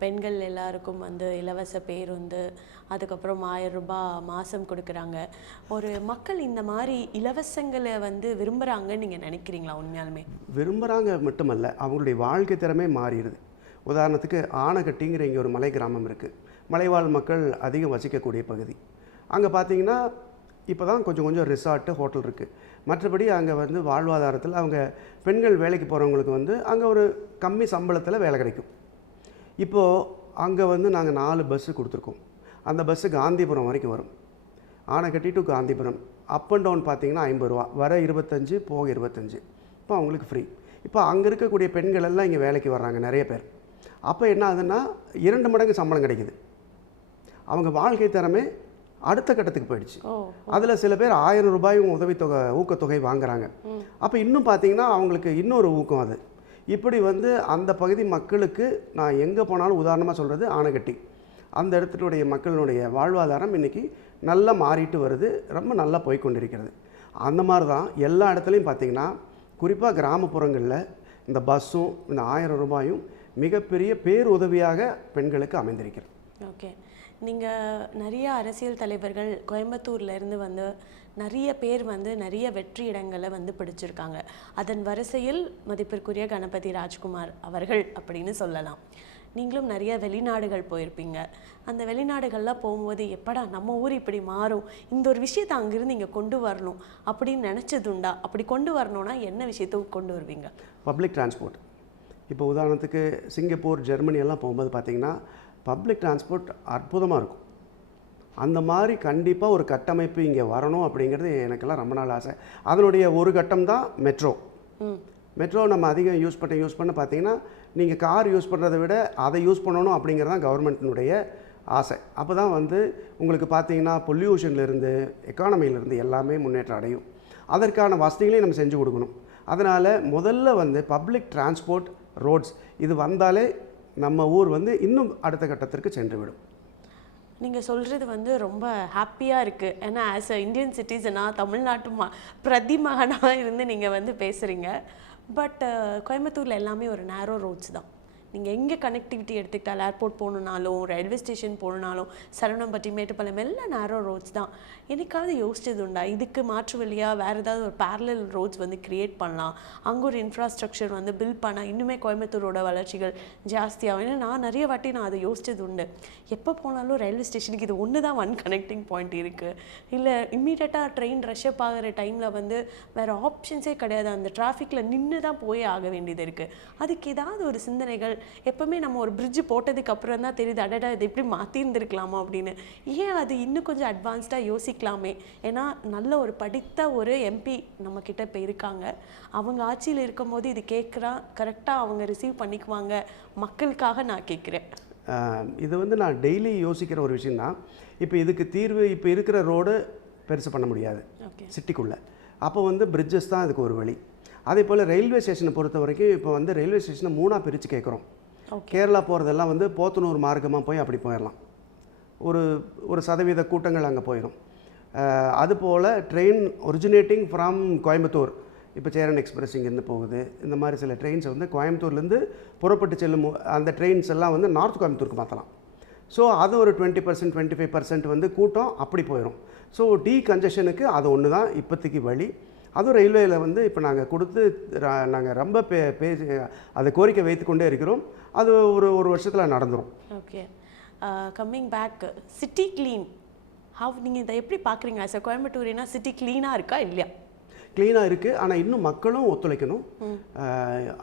பெண்கள் எல்லாருக்கும் வந்து இலவச பேருந்து, அதுக்கப்புறம் 1000 ரூபாய் மாதம் கொடுக்குறாங்க. ஒரு மக்கள் இந்த மாதிரி இலவசங்களை வந்து விரும்புகிறாங்கன்னு நீங்கள் நினைக்கிறீங்களா? உண்மையாலுமே விரும்புகிறாங்க மட்டுமல்ல, அவங்களுடைய வாழ்க்கை திறமே மாறிடுது. உதாரணத்துக்கு ஆனைக்கட்டிங்கிற இங்கே ஒரு மலை கிராமம் இருக்குது. மலைவாழ் மக்கள் அதிகம் வசிக்கக்கூடிய பகுதி. அங்கே பார்த்திங்கன்னா இப்போ தான் கொஞ்சம் கொஞ்சம் ரிசார்ட்டு, ஹோட்டல் இருக்குது. மற்றபடி அங்கே வந்து வாழ்வாதாரத்தில் அவங்க பெண்கள் வேலைக்கு போகிறவங்களுக்கு வந்து அங்கே ஒரு கம்மி சம்பளத்தில் வேலை கிடைக்கும். இப்போது அங்கே வந்து நாங்கள் 4 பஸ்ஸு கொடுத்துருக்கோம். அந்த பஸ்ஸு காந்திபுரம் வரைக்கும் வரும். Anaikatti to Gandhipuram up and down பார்த்திங்கன்னா 50 ரூபா, வர 25, போக 25. இப்போ அவங்களுக்கு ஃப்ரீ. இப்போ அங்கே இருக்கக்கூடிய பெண்கள் எல்லாம் இங்கே வேலைக்கு வர்றாங்க நிறைய பேர். அப்போ என்ன ஆகுதுன்னா 2 மடங்கு சம்பளம் கிடைக்குது. அவங்க வாழ்க்கை திறமே அடுத்த கட்டத்துக்கு போயிடுச்சு. அதில் சில பேர் 1000 ரூபாயும் உதவித்தொகை, ஊக்கத்தொகை வாங்குறாங்க. அப்போ இன்னும் பார்த்திங்கன்னா அவங்களுக்கு இன்னொரு ஊக்கம் அது. இப்படி வந்து அந்த பகுதி மக்களுக்கு நான் எங்கே போனாலும் உதாரணமாக சொல்கிறது ஆனைக்கட்டி, அந்த இடத்துடைய மக்களுடைய வாழ்வாதாரம் இன்றைக்கி நல்லா மாறிட்டு வருது, ரொம்ப நல்லா போய்கொண்டிருக்கிறது. அந்த மாதிரி தான் எல்லா இடத்துலையும் பார்த்திங்கன்னா குறிப்பாக கிராமப்புறங்களில் இந்த பஸ்ஸும் இந்த 1000 ரூபாயும் மிகப்பெரிய பேருதவியாக பெண்களுக்கு அமைந்திருக்கிறது. ஓகே, நீங்கள் நிறைய அரசியல் தலைவர்கள் கோயம்புத்தூர்லேருந்து வந்து நிறைய பேர் வந்து நிறைய வெற்றி இடங்களை வந்து பிடிச்சிருக்காங்க. அதன் வரிசையில் மதிப்பிற்குரிய கணபதி ராஜ்குமார் அவர்கள் அப்படின்னு சொல்லலாம். நீங்களும் நிறைய வெளிநாடுகள் போயிருப்பீங்க. அந்த வெளிநாடுகள்லாம் போகும்போது எப்படா நம்ம ஊர் இப்படி மாறும், இந்த ஒரு விஷயத்தை அங்கிருந்து இங்கே கொண்டு வரணும் அப்படின்னு நினச்சதுண்டா? அப்படி கொண்டு வரணும்னா என்ன விஷயத்தை கொண்டு வருவீங்க? Public transport. இப்போ உதாரணத்துக்கு சிங்கப்பூர், ஜெர்மனி எல்லாம் போகும்போது பார்த்திங்கன்னா பப்ளிக் டிரான்ஸ்போர்ட் அற்புதமாக இருக்கும். அந்த மாதிரி கண்டிப்பாக ஒரு கட்டமைப்பு இங்கே வரணும் அப்படிங்கிறது எனக்கெல்லாம் ரொம்ப நாள் ஆசை. அதனுடைய ஒரு கட்டம் தான் மெட்ரோ. மெட்ரோ நம்ம அதிகம் யூஸ் பண்ண பார்த்திங்கன்னா நீங்கள் கார் யூஸ் பண்ணுறதை விட அதை யூஸ் பண்ணணும் அப்படிங்கிறது தான் கவர்மெண்ட்டினுடைய ஆசை. அப்போ தான் வந்து உங்களுக்கு பார்த்திங்கன்னா பொல்யூஷன்லேருந்து, எக்கானமியிலேருந்து எல்லாமே முன்னேற்றம் அடையும். அதற்கான வசதிகளையும் நம்ம செஞ்சு கொடுக்கணும். அதனால் முதல்ல வந்து பப்ளிக் டிரான்ஸ்போர்ட், ரோட்ஸ் இது வந்தாலே நம்ம ஊர் வந்து இன்னும் அடுத்த கட்டத்திற்கு சென்று விடும். நீங்கள் சொல்கிறது வந்து ரொம்ப ஹாப்பியாக இருக்குது. ஏன்னா ஆஸ் அ இந்தியன் சிட்டிசனாக தமிழ்நாட்டு பிரதிமகனாக இருந்து நீங்கள் வந்து பேசுகிறீங்க. பட் கோயம்புத்தூரில் எல்லாமே ஒரு நேரோ ரோட்ஸ் தான். நீங்கள் எங்கே கனெக்டிவிட்டி எடுத்துக்கிட்டால் ஏர்போர்ட் போகணுன்னாலும், ரயில்வே ஸ்டேஷன் போகணுன்னாலும், சரவணம்பட்டி, மேட்டுப்பாளையம் எல்லாம் நேரோ ரோட்ஸ் தான். என்னைக்காவது யோசிச்சது உண்டா இதுக்கு மாற்று வழியாக வேறு ஏதாவது ஒரு பேரலல் ரோட்ஸ் வந்து க்ரியேட் பண்ணலாம், அங்கே ஒரு இன்ஃப்ராஸ்ட்ரக்சர் வந்து பில்ட் பண்ணால் இன்னுமே கோயம்புத்தூரோட வளர்ச்சிகள் ஜாஸ்தியாகும்? ஏன்னா நான் நிறைய வாட்டி அது யோசிச்சது உண்டு. எப்போ போனாலும் ரயில்வே ஸ்டேஷனுக்கு இது ஒன்று தான் ஒன் கனெக்டிங் பாயிண்ட் இருக்குது. இல்லை இம்மீடியட்டாக ட்ரெயின் ரஷ்அப் ஆகிற டைமில் வந்து வேறு ஆப்ஷன்ஸே கிடையாது, அந்த டிராஃபிக்கில் நின்று தான் போய் ஆக வேண்டியது இருக்குது. அதுக்கு ஏதாவது ஒரு சிந்தனைகள்? எப்பவுமே நம்ம ஒரு பிரிட்ஜ் போட்டதுக்கு அப்புறம் தான் தெரியுது அடடா இது எப்படி மாற்றிருந்துருக்கலாமா அப்படின்னு. ஏன் அது இன்னும் கொஞ்சம் அட்வான்ஸ்டாக யோசிக்கலாமே? ஏன்னா நல்ல ஒரு படித்த ஒரு எம்பி நம்மக்கிட்ட இப்போ இருக்காங்க. அவங்க ஆட்சியில் இருக்கும்போது இது கரெக்டாக அவங்க ரிசீவ் பண்ணிக்குவாங்க. மக்களுக்காக நான் கேட்குறேன். இது வந்து நான் டெய்லி யோசிக்கிற ஒரு விஷயந்தான். இப்போ இதுக்கு தீர்வு இப்போ இருக்கிற ரோடு பெருசு பண்ண முடியாது சிட்டிக்குள்ளே. அப்போ வந்து பிரிட்ஜஸ் தான் இதுக்கு ஒரு வழி. அதே போல் ரயில்வே ஸ்டேஷனை பொறுத்த வரைக்கும் இப்போ வந்து ரயில்வே ஸ்டேஷனை 3ஆக பிரித்து கேட்குறோம். கேரளா போகிறதெல்லாம் வந்து போத்தனூர் மார்க்கமாக போய் அப்படி போயிடலாம். ஒரு சதவீத கூட்டங்கள் அங்கே போயிடும். அதுபோல் ட்ரெயின் ஒரிஜினேட்டிங் ஃப்ரம் கோயம்புத்தூர், இப்போ சேரன் எக்ஸ்பிரஸ் இங்கேருந்து போகுது. இந்த மாதிரி சில ட்ரெயின்ஸ் வந்து கோயம்புத்தூர்லேருந்து புறப்பட்டு செல்லும் அந்த ட்ரெயின்ஸ் எல்லாம் வந்து நார்த் கோயம்புத்தூருக்கு மாற்றலாம். ஸோ அது ஒரு 20%, 25% வந்து கூட்டம் அப்படி போயிடும். ஸோ கன்ஜெஷனுக்கு அது ஒன்று தான் இப்போதைக்கு வழி. அதுவும் ரயில்வேயில் வந்து இப்போ நாங்கள் கொடுத்து நாங்கள் ரொம்ப பேசி அதை கோரிக்கை வைத்து கொண்டே இருக்கிறோம். அது ஒரு வருஷத்தில் நடந்துடும். Okay, coming back, city clean நீங்கள் இதை எப்படி பார்க்குறீங்க? ஆஸ் அ கோயம்புத்தூரினா சிட்டி க்ளீனாக இருக்கா இல்லையா? க்ளீனாக இருக்குது. ஆனால் இன்னும் மக்களும் ஒத்துழைக்கணும்.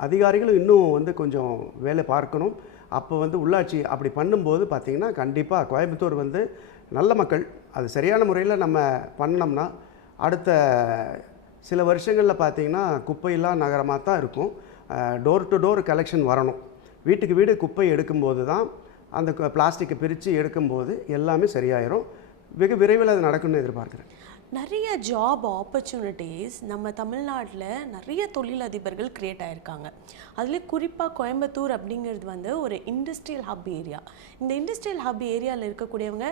அதிகாரிகளும் இன்னும் வந்து கொஞ்சம் வேலை பார்க்கணும். அப்போ வந்து உள்ளாட்சி அப்படி பண்ணும்போது பார்த்திங்கன்னா கண்டிப்பாக கோயம்புத்தூர் வந்து நல்ல மக்கள் அது சரியான முறையில் நம்ம பண்ணோம்னா அடுத்த சில வருஷங்களில் பார்த்திங்கன்னா குப்பையில்லா நகரமாக தான் இருக்கும். டோர் டு டோர் கலெக்ஷன் வரணும். வீட்டுக்கு வீடு குப்பை எடுக்கும்போது தான் அந்த பிளாஸ்டிக்கை பிரித்து எடுக்கும்போது எல்லாமே சரியாயிரும். வெகு விரைவில் அது நடக்கும்னு எதிர்பார்க்குறேன். நிறைய ஜாப் ஆப்பர்ச்சுனிட்டிஸ் நம்ம தமிழ்நாட்டில் நிறைய தொழிலதிபர்கள் க்ரியேட் ஆகிருக்காங்க. அதுலேயும் குறிப்பாக கோயம்புத்தூர் அப்படிங்கிறது வந்து ஒரு இண்டஸ்ட்ரியல் ஹப் ஏரியா. இந்த இண்டஸ்ட்ரியல் ஹப் ஏரியாவில் இருக்கக்கூடியவங்க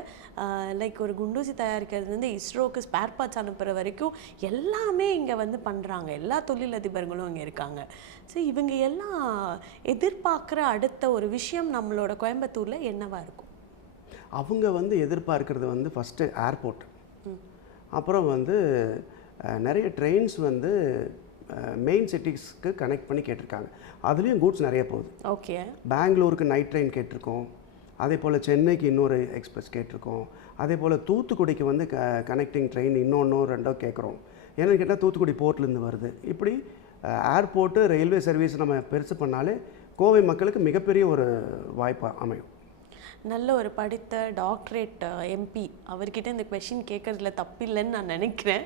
லைக் ஒரு குண்டூசி தயாரிக்கிறதுலேருந்து இஸ்ரோக்கு ஸ்பேர் பார்ட்ஸ் அனுப்புகிற வரைக்கும் எல்லாமே இங்கே வந்து பண்ணுறாங்க. எல்லா தொழிலதிபர்களும் இங்கே இருக்காங்க. ஸோ இவங்க எல்லாம் எதிர்பார்க்குற அடுத்த ஒரு விஷயம் நம்மளோட கோயம்புத்தூரில் என்னவாக இருக்கும்? அவங்க வந்து எதிர்பார்க்குறது வந்து ஃபஸ்ட்டு ஏர்போர்ட், அப்புறம் வந்து நிறைய ட்ரெயின்ஸ் வந்து மெயின் சிட்டிஸ்க்கு கனெக்ட் பண்ணி கேட்டிருக்காங்க. அதுலேயும் கூட்ஸ் நிறைய போகுது. ஓகே. பெங்களூருக்கு நைட் ட்ரெயின் கேட்டிருக்கோம். அதே போல் சென்னைக்கு இன்னொரு எக்ஸ்பிரஸ் கேட்டிருக்கோம். அதே போல் தூத்துக்குடிக்கு வந்து கனெக்டிங் ட்ரெயின் இன்னொன்று ரெண்டோ கேட்குறோம். ஏன்னு கேட்டால் தூத்துக்குடி போர்ட்லேருந்து வருது. இப்படி ஏர்போர்ட்டு ரயில்வே சர்வீஸ் நம்ம பெருசு பண்ணாலே கோவை மக்களுக்கு மிகப்பெரிய ஒரு வாய்ப்பாக அமையும். நல்ல ஒரு படித்த டாக்டரேட் எம்பி அவர்கிட்ட இந்த கொஷின் கேட்குறதுல தப்பில்லைன்னு நான் நினைக்கிறேன்.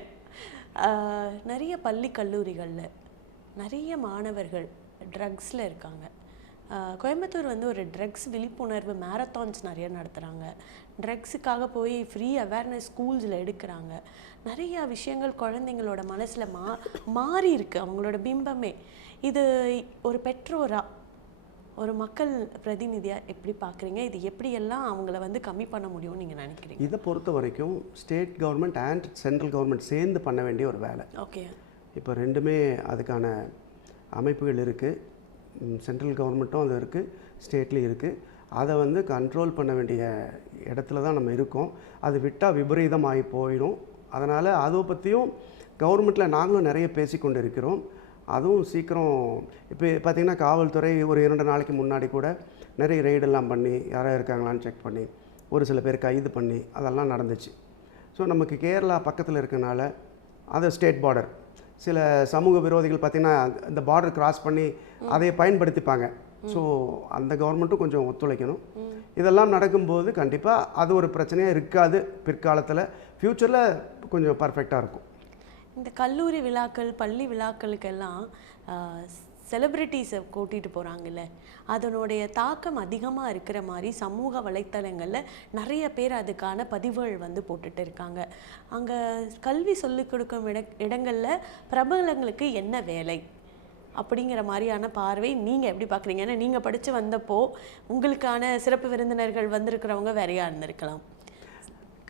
நிறைய பள்ளி கல்லூரிகளில் நிறைய மாணவர்கள் ட்ரக்ஸில் இருக்காங்க. கோயம்புத்தூர் வந்து ஒரு ட்ரக்ஸ் விழிப்புணர்வு மேரத்தான்ஸ் நிறைய நடத்துகிறாங்க. ட்ரக்ஸுக்காக போய் ஃப்ரீ அவேர்னஸ் ஸ்கூல்ஸில் எடுக்கிறாங்க. நிறையா விஷயங்கள் குழந்தைங்களோட மனசில் மாறி இருக்கு அவங்களோட பிம்பமே. இது ஒரு பெற்றோராக ஒரு மக்கள் பிரதிநிதியாக எப்படி பார்க்குறீங்க? இது எப்படியெல்லாம் அவங்கள வந்து கம்மி பண்ண முடியும்னு நீங்கள் நினைக்கிறீங்க? இதை பொறுத்த வரைக்கும் state government and central government சேர்ந்து பண்ண வேண்டிய ஒரு வேலை. ஓகே. இப்போ ரெண்டுமே அதுக்கான அமைப்புகள் இருக்குது. சென்ட்ரல் கவர்மெண்ட்டும் அது இருக்குது, ஸ்டேட்லேயும் இருக்குது. அதை வந்து கண்ட்ரோல் பண்ண வேண்டிய இடத்துல தான் நம்ம இருக்கோம். அது விட்டால் விபரீதமாகி போயிடும். அதனால் அதை பற்றியும் கவர்மெண்ட்டில் நாங்களும் நிறைய பேசிக்கொண்டு இருக்கிறோம். அதுவும் சீக்கிரம் இப்போ பார்த்திங்கன்னா காவல்துறை ஒரு 2 நாளைக்கு முன்னாடி கூட நிறைய ரெய்டெல்லாம் பண்ணி யாராவது இருக்காங்களான்னு செக் பண்ணி ஒரு சில பேர் கைது பண்ணி அதெல்லாம் நடந்துச்சு. ஸோ நமக்கு கேரளா பக்கத்தில் இருக்கனால அது ஸ்டேட் பார்டர். சில சமூக விரோதிகள் பார்த்திங்கன்னா இந்த பார்டர் கிராஸ் பண்ணி அதை பயன்படுத்திப்பாங்க. ஸோ அந்த கவர்மெண்ட்டும் கொஞ்சம் ஒத்துழைக்கணும். இதெல்லாம் நடக்கும்போது கண்டிப்பாக அது ஒரு பிரச்சனையாக இருக்காது. பிற்காலத்தில் ஃப்யூச்சரில் கொஞ்சம் பர்ஃபெக்டாக இருக்கும். இந்த கல்லூரி விழாக்கள் பள்ளி விழாக்களுக்கெல்லாம் செலிப்ரிட்டிஸை கூட்டிகிட்டு போகிறாங்கல்ல, அதனுடைய தாக்கம் அதிகமாக இருக்கிற மாதிரி சமூக வலைத்தளங்களில் நிறைய பேர் அதுக்கான பதிவுகள் வந்து போட்டுட்டு இருக்காங்க. அங்கே கல்வி சொல்லிக் கொடுக்கும் இடங்களில் பிரபலங்களுக்கு என்ன வேலை அப்படிங்கிற மாதிரியான பார்வை நீங்கள் எப்படி பார்க்குறீங்க? ஏன்னா நீங்கள் படித்து வந்தப்போ உங்களுக்கான சிறப்பு விருந்தினர்கள் வந்திருக்கிறவங்க வேறையாக இருந்திருக்கலாம்.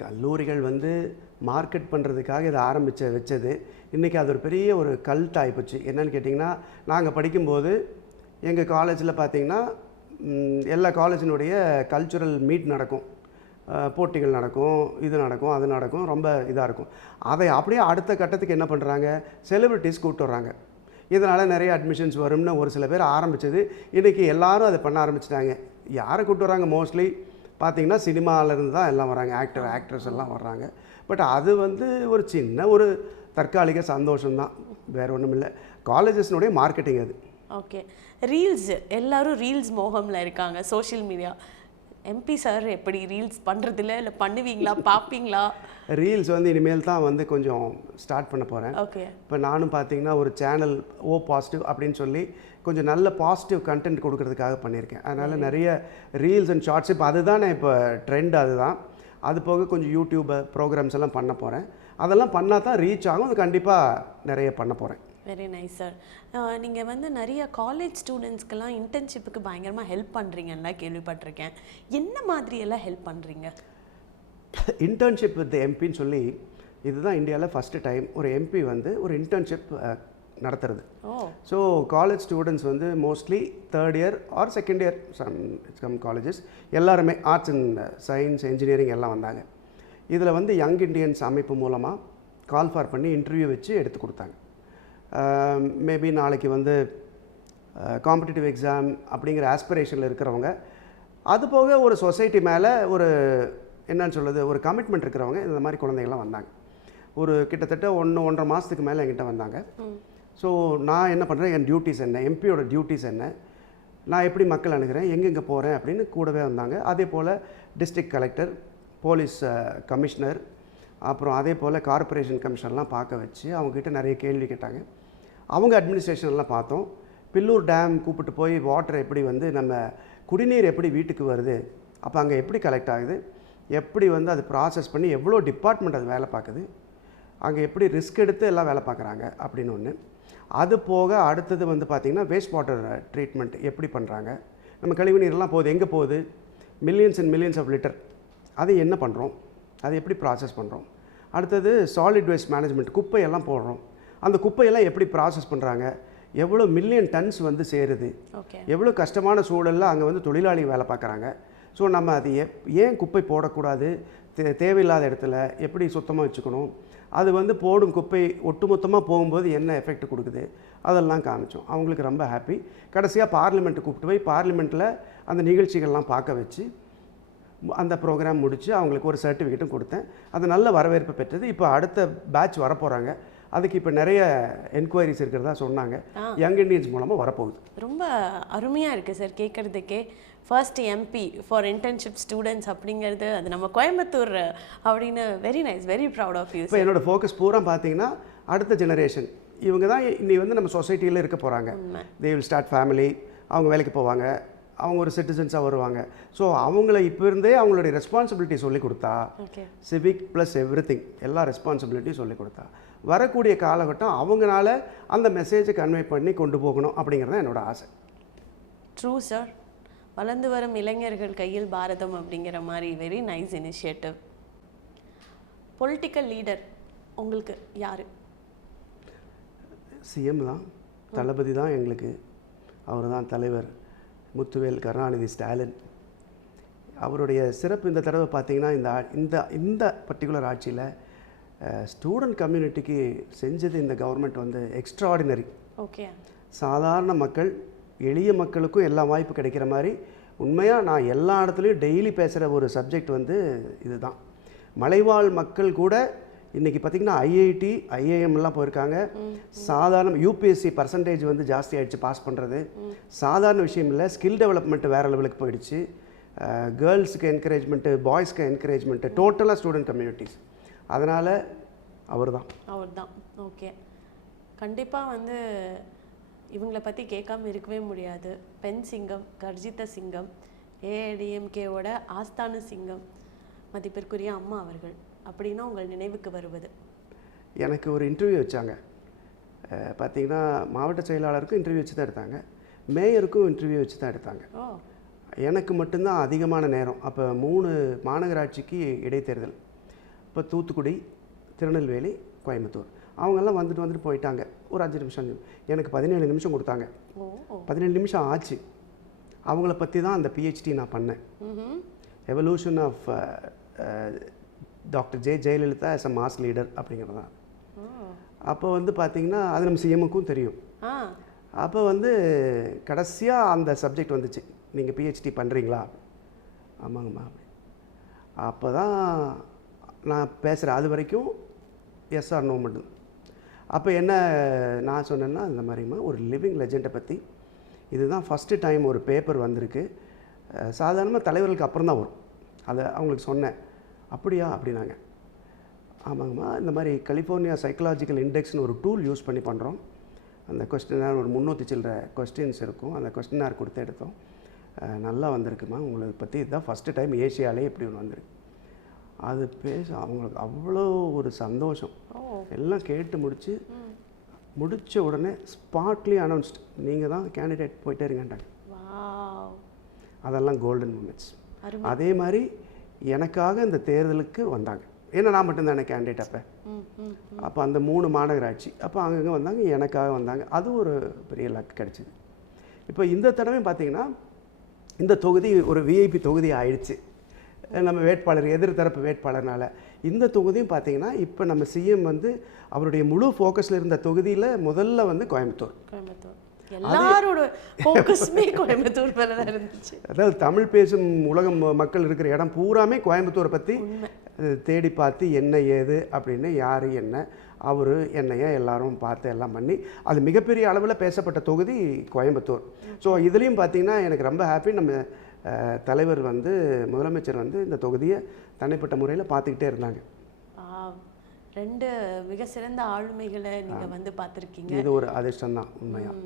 கல்லூரிகள் வந்து மார்க்கெட் பண்ணுறதுக்காக இதை வச்சது இன்றைக்கி அது ஒரு பெரிய ஒரு கல்ட் ஆகிப்போச்சு. என்னென்னு கேட்டிங்கன்னா, நாங்கள் படிக்கும்போது எங்கள் காலேஜில் பார்த்திங்கன்னா எல்லா காலேஜினுடைய கல்ச்சுரல் மீட் நடக்கும், போட்டிகள் நடக்கும், இது நடக்கும், அது நடக்கும், ரொம்ப இதாக இருக்கும். அதை அப்படியே அடுத்த கட்டத்துக்கு என்ன பண்ணுறாங்க, செலிப்ரிட்டிஸ் கூப்பிட்டு வர்றாங்க. இதனால் நிறைய அட்மிஷன்ஸ் வரும்னு ஒரு சில பேர் ஆரம்பித்தது. இன்றைக்கி எல்லோரும் அதை பண்ண ஆரம்பிச்சிட்டாங்க. யாரை கூப்பிட்டு வராங்க? மோஸ்ட்லி பார்த்திங்கன்னா சினிமாவிலேருந்து தான் எல்லாம் வராங்க, ஆக்ட்ரஸ் எல்லாம் வர்றாங்க. பட் அது வந்து ஒரு சின்ன ஒரு தற்காலிக சந்தோஷம்தான், வேறு ஒன்றும் இல்லை. காலேஜஸ்னுடைய மார்க்கெட்டிங் அது. ஓகே. ரீல்ஸ், எல்லோரும் ரீல்ஸ் மோகமில் இருக்காங்க. சோஷியல் மீடியா எம்பி சார் எப்படி ரீல்ஸ் பண்ணுறதில்ல, இல்லை பண்ணுவீங்களா, பார்ப்பீங்களா? ரீல்ஸ் வந்து இனிமேல் தான் வந்து கொஞ்சம் ஸ்டார்ட் பண்ண போகிறேன். ஓகே. இப்போ நானும் பார்த்தீங்கன்னா ஒரு சேனல் ஓ பாசிட்டிவ் அப்படின்னு சொல்லி கொஞ்சம் நல்ல பாசிட்டிவ் கண்டென்ட் கொடுக்கறதுக்காக பண்ணியிருக்கேன். அதனால் நிறைய ரீல்ஸ் அண்ட் ஷார்ட்ஸ் இப்போ அதுதான் இப்போ ட்ரெண்ட். அதுதான். அது போக கொஞ்சம் யூடியூப் ப்ரோக்ராம்ஸ் எல்லாம் பண்ண போகிறேன். அதெல்லாம் பண்ணால் தான் ரீச் ஆகும். அது கண்டிப்பாக நிறைய பண்ண போகிறேன். Very nice sir. நீங்கள் வந்து நிறைய காலேஜ் ஸ்டூடெண்ட்ஸ்க்கெல்லாம் இன்டர்ன்ஷிப்புக்கு பயங்கரமாக ஹெல்ப் பண்ணுறீங்கன்னா கேள்விப்பட்டிருக்கேன். என்ன மாதிரியெல்லாம் ஹெல்ப் பண்ணுறீங்க? இன்டர்ன்ஷிப் வித் எம்பின்னு சொல்லி இதுதான் இந்தியாவில் ஃபஸ்ட்டு டைம் ஒரு எம்பி வந்து ஒரு இன்டர்ன்ஷிப் நடத்துறது. ஸோ காலேஜ் ஸ்டூடெண்ட்ஸ் வந்து mostly 3rd year or 2nd year some colleges எல்லாருமே ஆர்ட்ஸ் அண்ட் சயின்ஸ் இன்ஜினியரிங் எல்லாம் வந்தாங்க. இதில் வந்து யங் இண்டியன்ஸ் அமைப்பு மூலமாக கால் ஃபார் பண்ணி இன்டர்வியூ வச்சு எடுத்து கொடுத்தாங்க. மேபி நாளைக்கு வந்து காம்படிட்டிவ் எக்ஸாம் அப்படிங்கிற ஆஸ்பிரேஷனில் இருக்கிறவங்க, அது போக ஒரு சொசைட்டி மேலே ஒரு என்னன்னு சொல்லுது, ஒரு கமிட்மெண்ட் இருக்கிறவங்க இந்த மாதிரி குழந்தைகள்லாம் வந்தாங்க. ஒரு கிட்டத்தட்ட 1-1.5 மாதத்துக்கு மேலே என்கிட்ட வந்தாங்க. ஸோ நான் என்ன பண்ணுறேன், என் டியூட்டிஸ் என்ன, எம்பியோட டியூட்டிஸ் என்ன, நான் எப்படி மக்கள் அணுகிறேன், எங்கெங்கே போகிறேன் அப்படின்னு கூடவே வந்தாங்க. அதே போல் டிஸ்ட்ரிக்ட் கலெக்டர், போலீஸ் கமிஷனர், அப்புறம் அதே போல் கார்ப்பரேஷன் கமிஷனர்லாம் பார்க்க வச்சு அவங்ககிட்ட நிறைய கேள்வி கேட்டாங்க. அவங்க அட்மினிஸ்ட்ரேஷன்லாம் பார்த்தோம். பில்லூர் டேம் கூப்பிட்டு போய் வாட்டர் எப்படி வந்து நம்ம குடிநீர் எப்படி வீட்டுக்கு வருது, அப்போ அங்கே எப்படி கலெக்ட் ஆகுது, எப்படி வந்து அது ப்ராசஸ் பண்ணி எவ்வளோ டிபார்ட்மெண்ட் அது வேலை பார்க்குது, அங்கே எப்படி ரிஸ்க் எடுத்து எல்லாம் வேலை பார்க்குறாங்க அப்படின்னு ஒன்று. அது போக அடுத்தது வந்து பார்த்திங்கன்னா வேஸ்ட் வாட்டர் ட்ரீட்மெண்ட் எப்படி பண்ணுறாங்க, நம்ம கழிவுநீர்லாம் போகுது எங்கே போகுது, millions and millions half litre, அது என்ன பண்ணுறோம், அதை எப்படி ப்ராசஸ் பண்ணுறோம். அடுத்தது சாலிட் வேஸ்ட் மேனேஜ்மெண்ட், குப்பையெல்லாம் போடுறோம், அந்த குப்பையெல்லாம் எப்படி ப்ராசஸ் பண்ணுறாங்க, எவ்வளோ மில்லியன் டன்ஸ் வந்து சேருது, எவ்வளோ கஷ்டமான சூழலில் அங்கே வந்து தொழிலாளி வேலை பார்க்குறாங்க. ஸோ நம்ம அது ஏன் குப்பை போடக்கூடாது, தேவையில்லாத இடத்துல எப்படி சுத்தமாக வச்சுக்கணும், அது வந்து போடும் குப்பை ஒட்டுமொத்தமாக போகும்போது என்ன எஃபெக்ட் கொடுக்குது, அதெல்லாம் காமிச்சோம். அவங்களுக்கு ரொம்ப ஹாப்பி. கடைசியாக பார்லிமெண்ட்டு கூப்பிட்டு போய் பார்லிமெண்ட்டில் அந்த நிகழ்ச்சிகள்லாம் பார்க்க வச்சு அந்த ப்ரோக்ராம் முடித்து அவங்களுக்கு ஒரு சர்டிஃபிகேட்டும் கொடுத்தேன். அது நல்ல வரவேற்பு பெற்றது. இப்போ அடுத்த பேட்ச் வரப்போகிறாங்க. அதுக்கு இப்போ நிறைய என்கொயரிஸ் இருக்கிறதா சொன்னாங்க. யங் இண்டியன்ஸ் மூலமாக வரப்போகுது. ரொம்ப அருமையாக இருக்குது சார் கேட்குறதுக்கே. First MP for internship students அப்படிங்கிறது அது நம்ம கோயம்புத்தூர் அப்படின்னு very nice, very proud of you. இப்போ என்னோட ஃபோக்கஸ் பூரா பார்த்தீங்கன்னா அடுத்த ஜெனரேஷன் இவங்க தான் இனி வந்து நம்ம சொசைட்டியில் இருக்க போகிறாங்க. தே வில் ஸ்டார்ட் ஃபேமிலி, அவங்க வேலைக்கு போவாங்க, அவங்க ஒரு சிட்டிசன்ஸாக வருவாங்க. ஸோ அவங்கள இப்போ இருந்தே அவங்களுடைய ரெஸ்பான்சிபிலிட்டி சொல்லிக் கொடுத்தா, சிவிக் ப்ளஸ் எவ்ரிதிங் எல்லா ரெஸ்பான்சிபிலிட்டியும் சொல்லிக் கொடுத்தா வரக்கூடிய காலகட்டம் அவங்களால அந்த மெசேஜை கன்வே பண்ணி கொண்டு போகணும் அப்படிங்கிறது தான் என்னோட ஆசை. True sir. வளர்ந்து வரும் இளைஞர்கள் கையில் பாரதம் அப்படிங்கிற மாதிரி very nice initiative. Political leader உங்களுக்கு யார்? சிஎம் தான், தளபதி தான் எங்களுக்கு. அவர் தான் தலைவர் முத்துவேல் கருணாநிதி ஸ்டாலின். அவருடைய சிறப்பு இந்த தடவை பார்த்திங்கன்னா இந்த இந்த பர்டிகுலர் ஆட்சியில் ஸ்டூடெண்ட் கம்யூனிட்டிக்கு செஞ்சது இந்த கவர்மெண்ட் வந்து எக்ஸ்ட்ராடினரி. ஓகே. சாதாரண மக்கள், எளிய மக்களுக்கும் எல்லா வாய்ப்பு கிடைக்கிற மாதிரி உண்மையாக நான் எல்லா இடத்துலையும் டெய்லி பேசுகிற ஒரு சப்ஜெக்ட் வந்து இதுதான். மலைவாழ் மக்கள் கூட இன்றைக்கி பார்த்திங்கன்னா ஐஐடி ஐஏஎம்லாம் போயிருக்காங்க. சாதாரண யூபிஎஸ்சி பர்சன்டேஜ் வந்து ஜாஸ்தி ஆகிடுச்சு பாஸ் பண்ணுறது. சாதாரண விஷயம் இல்லை. ஸ்கில் டெவலப்மெண்ட் வேறு லெவலுக்கு போயிடுச்சு. கேர்ள்ஸுக்கு என்கரேஜ்மெண்ட்டு, பாய்ஸ்க்கு என்கரேஜ்மெண்ட்டு, டோட்டலாக ஸ்டூடெண்ட் கம்யூனிட்டிஸ். அதனால் அவர் தான். ஓகே. கண்டிப்பாக வந்து இவங்களை பற்றி கேட்காம இருக்கவே முடியாது. பெண் சிங்கம், கர்ஜித சிங்கம், ஏஐடிஎம்கேவோட ஆஸ்தான சிங்கம், மதிப்பிற்குரிய அம்மா அவர்கள் அப்படின்னா உங்கள் நினைவுக்கு வருவது? எனக்கு ஒரு இன்டர்வியூ வச்சாங்க. பார்த்திங்கன்னா மாவட்ட செயலாளருக்கும் இன்டர்வியூ வச்சு தான் எடுத்தாங்க, மேயருக்கும் இன்டர்வியூ வச்சு தான் எடுத்தாங்க. எனக்கு மட்டும்தான் அதிகமான நேரம். அப்போ 3 மாநகராட்சிக்கு இடைத்தேர்தல். இப்போ தூத்துக்குடி, திருநெல்வேலி, கோயம்புத்தூர், அவங்கெல்லாம் வந்துட்டு போயிட்டாங்க. ஒரு 5 நிமிஷம், எனக்கு 17 நிமிஷம் கொடுத்தாங்க. 17 நிமிஷம் ஆச்சு. அவங்கள பற்றி தான் அந்த பிஹெச்டி நான் பண்ணேன். Evolution of doctor Jayalalithaa as a mass leader அப்படிங்கிறது தான். அப்போ வந்து பார்த்திங்கன்னா அது நம்ம சிஎம்முக்கும் தெரியும். அப்போ வந்து கடைசியாக அந்த சப்ஜெக்ட் வந்துச்சு, நீங்கள் பிஹெச்டி பண்ணுறீங்களா? ஆமாங்கம்மா. அப்போ தான் நான் பேசுகிறேன். அது வரைக்கும் எஸ் ஆர் நோ மட்டும். அப்போ என்ன நான் சொன்னேன்னா, இந்த மாதிரிமா ஒரு லிவிங் லெஜெண்டை பற்றி இதுதான் ஃபஸ்ட்டு டைம் ஒரு பேப்பர் வந்திருக்கு. சாதாரணமாக தலைவர்களுக்கு அப்புறம் தான் வரும். அதை அவங்களுக்கு சொன்னேன். அப்படியா அப்படின்னாங்க. ஆமாங்கம்மா, இந்த மாதிரி கலிஃபோர்னியா சைக்கலாஜிக்கல் இண்டெக்ஸ்னு ஒரு டூல் யூஸ் பண்ணி பண்ணுறோம். அந்த கொஸ்டினார் ஒரு 300 சில்லற கொஸ்டின்ஸ் இருக்கும். அந்த கொஸ்டினார் கொடுத்து எடுத்தோம். நல்லா வந்திருக்குமா உங்களை பற்றி. இதுதான் ஃபஸ்ட்டு டைம் ஏஷியாலே இப்படி ஒன்று வந்திருக்கு. அது அவங்களுக்கு அவ்வளோ ஒரு சந்தோஷம். எல்லாம் கேட்டு முடித்த உடனே ஸ்பாட்லி அனௌன்ஸ்ட், நீங்கள் தான் கேண்டிடேட், போயிட்டே இருங்கன்றாங்க. அதெல்லாம் கோல்டன் மூமெண்ட்ஸ். அதே மாதிரி எனக்காக இந்த தேர்தலுக்கு வந்தாங்க. ஏன்னா நான் மட்டும்தானே கேண்டிடேட். அப்போ அந்த 3 மாநகராட்சி அப்போ அங்கங்கே வந்தாங்க, எனக்காக வந்தாங்க. அது ஒரு பெரிய லக் கிடச்சிது. இப்போ இந்த தடவை பார்த்திங்கன்னா இந்த தொகுதி ஒரு விஐபி தொகுதி ஆயிடுச்சு. நம்ம வேட்பாளர், எதிர்த்தரப்பு வேட்பாளர்னால. இந்த தொகுதியும் பார்த்திங்கன்னா இப்போ நம்ம சிஎம் வந்து அவருடைய முழு ஃபோக்கஸில் இருந்த தொகுதியில் முதல்ல வந்து கோயம்புத்தூர். எல்லாரோட ஃபோக்கஸ்மே கோயம்புத்தூர் மேல தான் இருந்துச்சு. அதாவது தமிழ் பேசும் உலகம் மக்கள் இருக்கிற இடம் பூராமே கோயம்புத்தூரை பற்றி தேடி பார்த்து என்ன ஏது அப்படின்னு யார் என்ன அவர் என்னையா எல்லாரும் பார்த்து எல்லாம் பண்ணி அது மிகப்பெரிய அளவில் பேசப்பட்ட தொகுதி கோயம்புத்தூர். ஸோ இதுலேயும் பார்த்தீங்கன்னா எனக்கு ரொம்ப ஹாப்பி, நம்ம தலைவர் வந்து முதலமைச்சர் வந்து இந்த தொகுதியை தனிப்பட்ட முறையில் பார்த்துக்கிட்டே இருந்தாங்க. 2 மிக சிறந்த ஆளுமைகளை நீங்கள் வந்து பார்த்துருக்கீங்க. இது ஒரு அதிர்ஷ்டம் தான் உண்மையாக,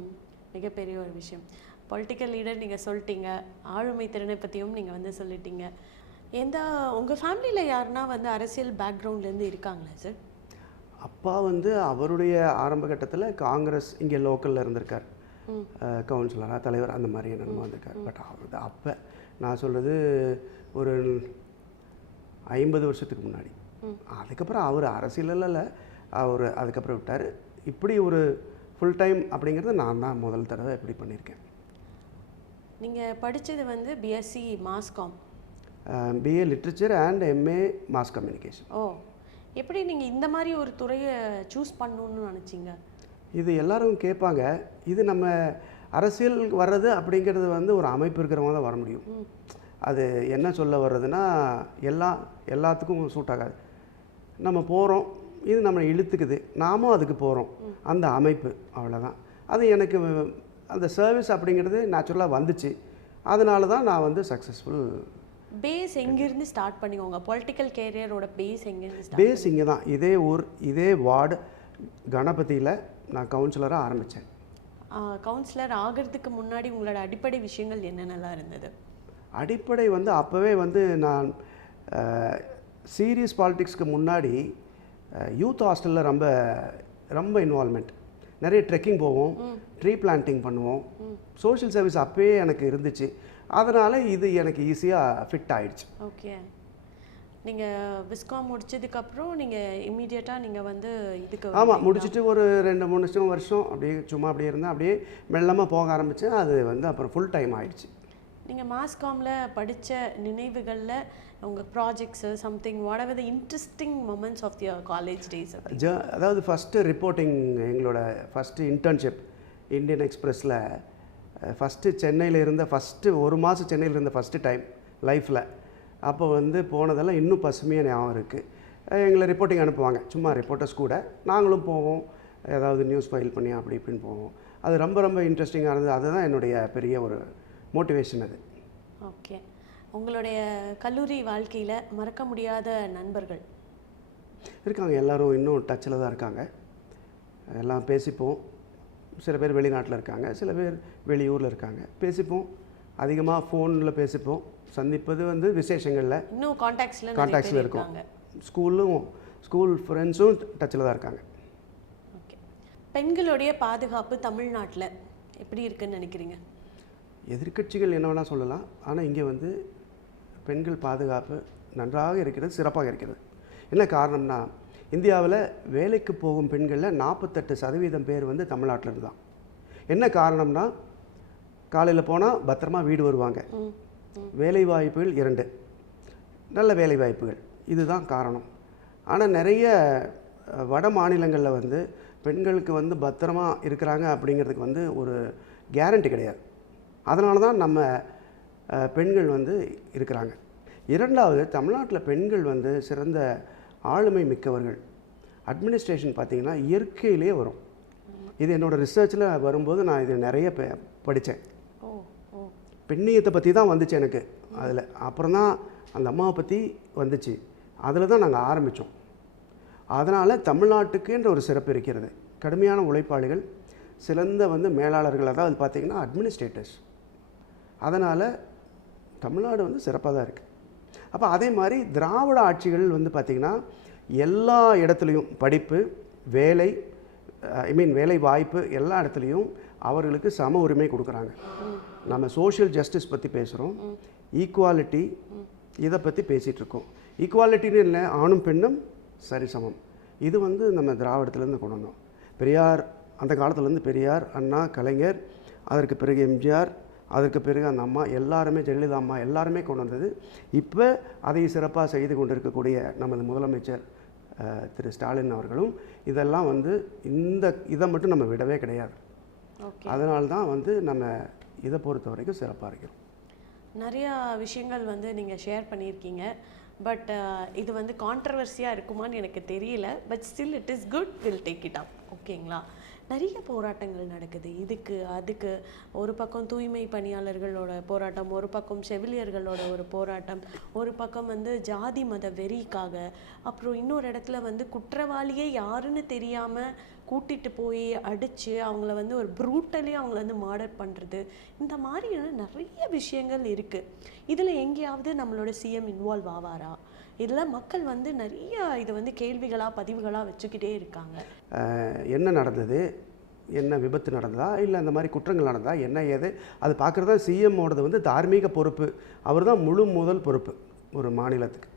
மிகப்பெரிய ஒரு விஷயம். பொலிட்டிக்கல் லீடர் நீங்கள் சொல்லிட்டீங்க, ஆளுமை திறனை பற்றியும் நீங்கள் வந்து சொல்லிட்டீங்க. உங்கள் ஃபேமிலியில் யாருன்னா வந்து அரசியல் பேக்ரவுண்ட்லேருந்து இருக்காங்களா சார்? அப்பா வந்து அவருடைய ஆரம்ப கட்டத்தில் காங்கிரஸ் இங்கே லோக்கலில் இருந்திருக்கார், கவுன்சிலராக தலைவர் அந்த மாதிரி என்னென்னமோ வந்திருக்கார். பட் அவர் அப்போ நான் சொல்கிறது ஒரு 50 வருஷத்துக்கு முன்னாடி. அதுக்கப்புறம் அவர் அரசியலில் அவர் அதுக்கப்புறம் விட்டார். இப்படி ஒரு ஃபுல் டைம் அப்படிங்கிறது நான் தான் முதல் தடவை இப்படி பண்ணியிருக்கேன். நீங்கள் படித்தது வந்து BSc mass comm, BA literature and MA mass communication. ஓ, எப்படி நீங்கள் இந்த மாதிரி ஒரு துறையை சூஸ் பண்ணணுன்னு நினச்சிங்க? இது எல்லாரும் கேட்பாங்க. இது நம்ம அரசியல் வர்றது அப்படிங்கிறது வந்து ஒரு அமைப்பு இருக்கிறவங்க தான் வர முடியும். அது என்ன சொல்ல வர்றதுன்னா எல்லாத்துக்கும் சூட் ஆகாது. நம்ம போகிறோம், இது நம்மளை இழுத்துக்குது, நாமும் அதுக்கு போகிறோம், அந்த அமைப்பு அவ்வளோதான். அது எனக்கு அந்த சர்வீஸ் அப்படிங்கிறது நேச்சுரலாக வந்துச்சு. அதனால தான் நான் வந்து சக்ஸஸ்ஃபுல். பேஸ் எங்கேருந்து ஸ்டார்ட் பண்ணிக்கோங்க? பொலிட்டிக்கல் கேரியரோட பேஸ் எங்கேருந்து? பேஸ் இங்கே தான், இதே ஊர் இதே வார்டு கணபதியில் நான் கவுன்சிலராக ஆரம்பித்தேன். கவுன்சிலர் ஆகிறதுக்கு முன்னாடி உங்களோட அடிப்படை விஷயங்கள் என்னென்னலாம் இருந்தது? அடிப்படை வந்து அப்போவே வந்து நான் சீரியஸ் பாலிட்டிக்ஸ்க்கு முன்னாடி யூத் ஹாஸ்டலில் ரொம்ப ரொம்ப இன்வால்மெண்ட், நிறைய ட்ரெக்கிங் போவோம், ட்ரீ பிளான்டிங் பண்ணுவோம், சோஷியல் சர்வீஸ் அப்போயே எனக்கு இருந்துச்சு. அதனால் இது எனக்கு ஈஸியாக ஃபிட் ஆகிடுச்சு. ஓகே, நீங்கள் விஸ்காம் முடிச்சதுக்கப்புறம் நீங்கள் இம்மீடியட்டாக நீங்கள் வந்து இதுக்கு? ஆமாம், முடிச்சுட்டு ஒரு 2-3 வருஷம் அப்படியே சும்மா அப்படியே இருந்தேன். அப்படியே மெல்லமாக போக ஆரம்பித்தேன். அது வந்து அப்புறம் ஃபுல் டைம் ஆகிடுச்சு. நீங்கள் மாஸ்காமில் படித்த நினைவுகளில் உங்கள் projects something whatever the interesting moments of your college days? அதாவது ஃபஸ்ட்டு ரிப்போர்ட்டிங், எங்களோட ஃபஸ்ட்டு இன்டர்ன்ஷிப் இந்தியன் எக்ஸ்பிரஸில் ஃபஸ்ட்டு சென்னையில் இருந்த ஒரு மாதம் சென்னையில் இருந்த ஃபஸ்ட்டு டைம் லைஃப்பில். அப்போ வந்து போனதெல்லாம் இன்னும் பசுமையாக ஞாபகம் இருக்குது. எங்களை ரிப்போர்ட்டிங் அனுப்புவாங்க, சும்மா ரிப்போர்ட்டர்ஸ் கூட நாங்களும் போவோம், ஏதாவது நியூஸ் ஃபைல் பண்ணி அப்படி இப்படின்னு போவோம். அது ரொம்ப ரொம்ப இன்ட்ரெஸ்டிங்காக இருந்தது. அதுதான் என்னுடைய பெரிய ஒரு மோட்டிவேஷன் அது. ஓகே, உங்களுடைய கல்லூரி வாழ்க்கையில் மறக்க முடியாத நண்பர்கள் இருக்காங்க? எல்லோரும் இன்னும் டச்சில் தான் இருக்காங்க. எல்லாம் பேசிப்போம். சில பேர் வெளிநாட்டில் இருக்காங்க, சில பேர் வெளியூரில் இருக்காங்க. பேசிப்போம், அதிகமாக ஃபோனில் பேசிப்போம். சந்திப்பது வந்து விசேஷங்களில் இன்னும் கான்டாக்ட்ஸில் இருக்கும். ஸ்கூல் ஃப்ரெண்ட்ஸும் டச்சில் தான் இருக்காங்க. ஓகே, பெண்களுடைய பாதுகாப்பு தமிழ்நாட்டில் எப்படி இருக்குன்னு நினைக்கிறீங்க? எதிர்க்கட்சிகள் என்ன வேணால் சொல்லலாம், ஆனால் இங்கே வந்து பெண்கள் பாதுகாப்பு நன்றாக இருக்கிறது, சிறப்பாக இருக்கிறது. என்ன காரணம்னா, இந்தியாவில் வேலைக்கு போகும் பெண்களில் 48% பேர் வந்து தமிழ்நாட்டில் தான். என்ன காரணம்னா, காலையில் போனால் பத்திரமா வீடு வருவாங்க, வேலை வாய்ப்புகள் 2 நல்ல வேலை வாய்ப்புகள், இதுதான் காரணம். ஆனால் நிறைய வட மாநிலங்களில் வந்து பெண்களுக்கு வந்து பத்திரமா இருக்கிறாங்க அப்படிங்கிறதுக்கு வந்து ஒரு கேரண்டி கிடையாது. அதனால தான் நம்ம பெண்கள் வந்து இருக்கிறாங்க. 2வது, தமிழ்நாட்டில் பெண்கள் வந்து சிறந்த ஆளுமை மிக்கவர்கள். அட்மினிஸ்ட்ரேஷன் பார்த்திங்கன்னா இயற்கையிலே வரும். இது என்னோடய ரிசர்ச்சில் வரும்போது நான் இது நிறைய படித்தேன். பெண்ணியத்தை பற்றி தான் வந்துச்சு எனக்கு அதில். அப்புறம் தான் அந்த அம்மாவை பற்றி வந்துச்சு. அதில் தான் நாங்கள் ஆரம்பித்தோம். அதனால் தமிழ்நாட்டுக்குன்ற ஒரு சிறப்பு இருக்கிறது. கடுமையான உழைப்பாளிகள், சிறந்த வந்து மேலாளர்கள், அதாவது பார்த்திங்கன்னா அட்மினிஸ்ட்ரேட்டர்ஸ். அதனால் தமிழ்நாடு வந்து சிறப்பாக தான் இருக்குது. அப்போ அதே மாதிரி திராவிட ஆட்சிகள் வந்து பார்த்திங்கன்னா எல்லா இடத்துலையும் படிப்பு, வேலை, வேலை வாய்ப்பு எல்லா இடத்துலையும் அவர்களுக்கு சம உரிமை கொடுக்குறாங்க. நம்ம சோஷியல் ஜஸ்டிஸ் பற்றி பேசுகிறோம், ஈக்குவாலிட்டி இதை பற்றி பேசிகிட்ருக்கோம். ஈக்குவாலிட்டின்னு இல்லை, ஆணும் பெண்ணும் சரிசமம். இது வந்து நம்ம திராவிடத்துலேருந்து கொண்டு வந்தோம். பெரியார், அந்த காலத்துலேருந்து பெரியார், அண்ணா, கலைஞர், அதற்கு பிறகு எம்ஜிஆர், அதற்கு பிறகு அந்த அம்மா எல்லாருமே, ஜெயலலிதா அம்மா எல்லாருமே கொண்டு வந்தது. இப்போ அதை சிறப்பாக செய்து கொண்டிருக்கக்கூடிய நமது முதலமைச்சர் திரு ஸ்டாலின் அவர்களும் இதெல்லாம் வந்து இதை மட்டும் நம்ம விடவே கிடையாது. அதனால தான் வந்து நம்ம இதை பொறுத்த வரைக்கும் சிறப்பாக இருக்கிறோம். நிறையா விஷயங்கள் வந்து நீங்கள் ஷேர் பண்ணியிருக்கீங்க. பட் இது வந்து கான்ட்ரவர்சியாக இருக்குமான்னு எனக்கு தெரியல. But still it is good, will take it up. ஓகேங்களா? நிறைய போராட்டங்கள் நடக்குது இதுக்கு அதுக்கு. ஒரு பக்கம் தூய்மை பணியாளர்களோட போராட்டம், ஒரு பக்கம் செவிலியர்களோட ஒரு போராட்டம், ஒரு பக்கம் வந்து ஜாதி மத வெறிக்காக, அப்புறம் இன்னொரு இடத்துல வந்து குற்றவாளியே யாருன்னு தெரியாமல் கூட்டிகிட்டு போய் அடித்து அவங்கள வந்து ஒரு ப்ரூட்டலி அவங்கள வந்து மர்டர் பண்ணுறது, இந்த மாதிரியான நிறைய விஷயங்கள் இருக்குது. இதில் எங்கேயாவது நம்மளோட சிஎம் இன்வால்வ் ஆவாரா? இதில் மக்கள் வந்து நிறைய இதை வந்து கேள்விகளாக பதிவுகளாக வச்சுக்கிட்டே இருக்காங்க. என்ன நடந்தது, என்ன விபத்து நடந்ததா, இல்லை அந்த மாதிரி குற்றங்கள் நடந்ததா, என்ன ஏது அது பார்க்குறது தான் சிஎம்மோடது வந்து தார்மீக பொறுப்பு. அவர் தான் முழு முதல் பொறுப்பு ஒரு மாநிலத்துக்கு.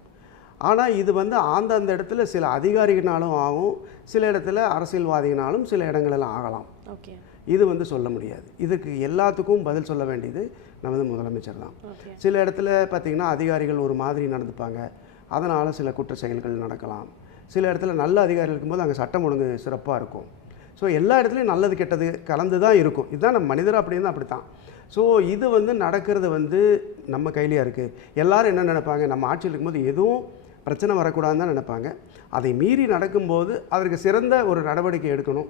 ஆனால் இது வந்து அந்த இடத்துல சில அதிகாரிகளாலும் ஆகும், சில இடத்துல அரசியல்வாதிகளாலும் சில இடங்களெல்லாம் ஆகலாம். ஓகே, இது வந்து சொல்ல முடியாது. இதுக்கு எல்லாத்துக்கும் பதில் சொல்ல வேண்டியது நமது முதலமைச்சர் தான். சில இடத்துல பார்த்திங்கன்னா அதிகாரிகள் ஒரு மாதிரி நடந்துப்பாங்க, அதனால் சில குற்ற செயல்கள் நடக்கலாம். சில இடத்துல நல்ல அதிகாரிகள் இருக்கும்போது அங்கே சட்டம் ஒழுங்கு சிறப்பாக இருக்கும். ஸோ எல்லா இடத்துலையும் நல்லது கெட்டது கலந்து தான் இருக்கும். இதுதான் நம்ம மனிதர் அப்படின்னு அப்படி தான். ஸோ இது வந்து நடக்கிறது வந்து நம்ம கையிலேயே இருக்குது. எல்லோரும் என்ன நினைப்பாங்க, நம்ம ஆட்சியில் இருக்கும்போது எதுவும் பிரச்சனை வரக்கூடாதுன்னு தான் நினைப்பாங்க. அதை மீறி நடக்கும்போது அதற்கு சிறந்த ஒரு நடவடிக்கை எடுக்கணும்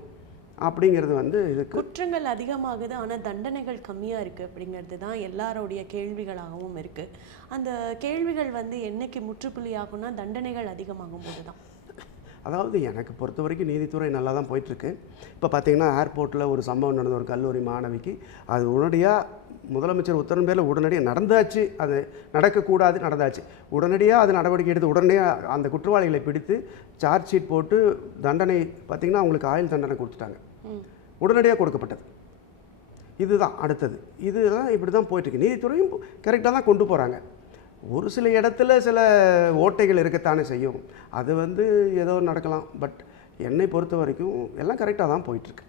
அப்படிங்கிறது வந்து இதுக்கு. குற்றங்கள் அதிகமாகுது ஆனால் தண்டனைகள் கம்மியாக இருக்குது அப்படிங்கிறது தான் எல்லாரோடைய கேள்விகளாகவும் இருக்குது. அந்த கேள்விகள் வந்து என்னைக்கு முற்றுப்புள்ளி ஆகும்னா தண்டனைகள் அதிகமாகும் போது தான். அதாவது எனக்கு பொறுத்த வரைக்கும் நீதித்துறை நல்லா தான் போயிட்டுருக்கு. இப்போ பார்த்திங்கன்னா ஏர்போர்ட்டில் ஒரு சம்பவம் நடந்த ஒரு கல்லூரி மாணவிக்கு அது உடனடியாக முதலமைச்சர் உத்தரவு பேரில் உடனடியாக நடந்தாச்சு, அது நடக்கக்கூடாது நடந்தாச்சு, உடனடியாக அது நடவடிக்கை எடுத்து உடனடியாக அந்த குற்றவாளிகளை பிடித்து சார்ஜ் ஷீட் போட்டு தண்டனை பார்த்திங்கன்னா அவங்களுக்கு ஆயுள் தண்டனை கொடுத்துட்டாங்க, உடனடியாக கொடுக்கப்பட்டது. இதுதான் அடுத்தது. இதுதான் இப்படி தான் போயிட்டுருக்கு. நீதித்துறையும் கரெக்டாக தான் கொண்டு போகிறாங்க. ஒரு சில இடத்துல சில ஓட்டைகள் இருக்கத்தானே செய்யும், அது வந்து ஏதோ நடக்கலாம். பட் என்னை பொறுத்த வரைக்கும் எல்லாம் கரெக்டாக தான் போயிட்டுருக்கு.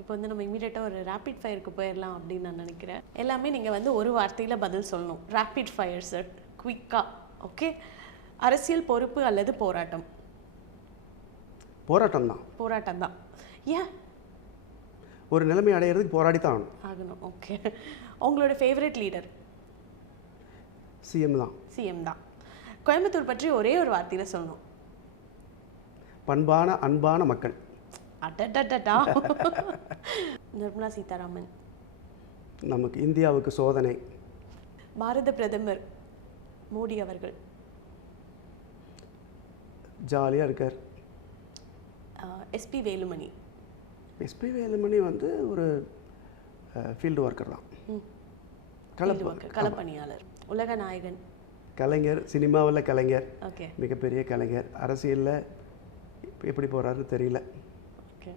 இப்போ வந்து நம்ம இமீடியட்டாக ஒரு ரேப்பிட் ஃபயருக்கு போயிடலாம் அப்படின்னு நான் நினைக்கிறேன். எல்லாமே நீங்கள் வந்து ஒரு வார்த்தையில் பதில் சொல்லணும். ரேப்பிட் ஃபயர் சார், குயிக்காக. ஓகே, அரசியல் பொறுப்பு அல்லது போராட்டம்? போராட்டம் தான். போராட்டம் தான். ஏன்? ஒரு நிலைமை அடையிறதுக்கு போராடி தான் ஆகணும். ஓகே, உங்களோட ஃபேவரட் லீடர்? சிஎம் தான். சிஎம் தான். கோயம்புத்தூர் பற்றி ஒரே ஒரு வார்த்தையில் சொல்லணும். பண்பான அன்பான மக்கள். அடடடடா. நிர்மலா சீதாராமன் நமக்கு இந்தியாவுக்கு சோதனை. பாரத பிரதமர் மோடி அவர்கள் ஜாலியாக இருக்கார். எஸ்பி வேலுமணி. எஸ்பி வேலுமணி வந்து ஒரு ஃபீல்டு ஒர்க்கர் தான், களப்பணியாளர், உலக நாயகன், கலைஞர், சினிமாவில் கலைஞர், ஓகே, மிகப்பெரிய கலைஞர். அரசியலில் எப்படி போகிறாருன்னு தெரியல. ஓகே,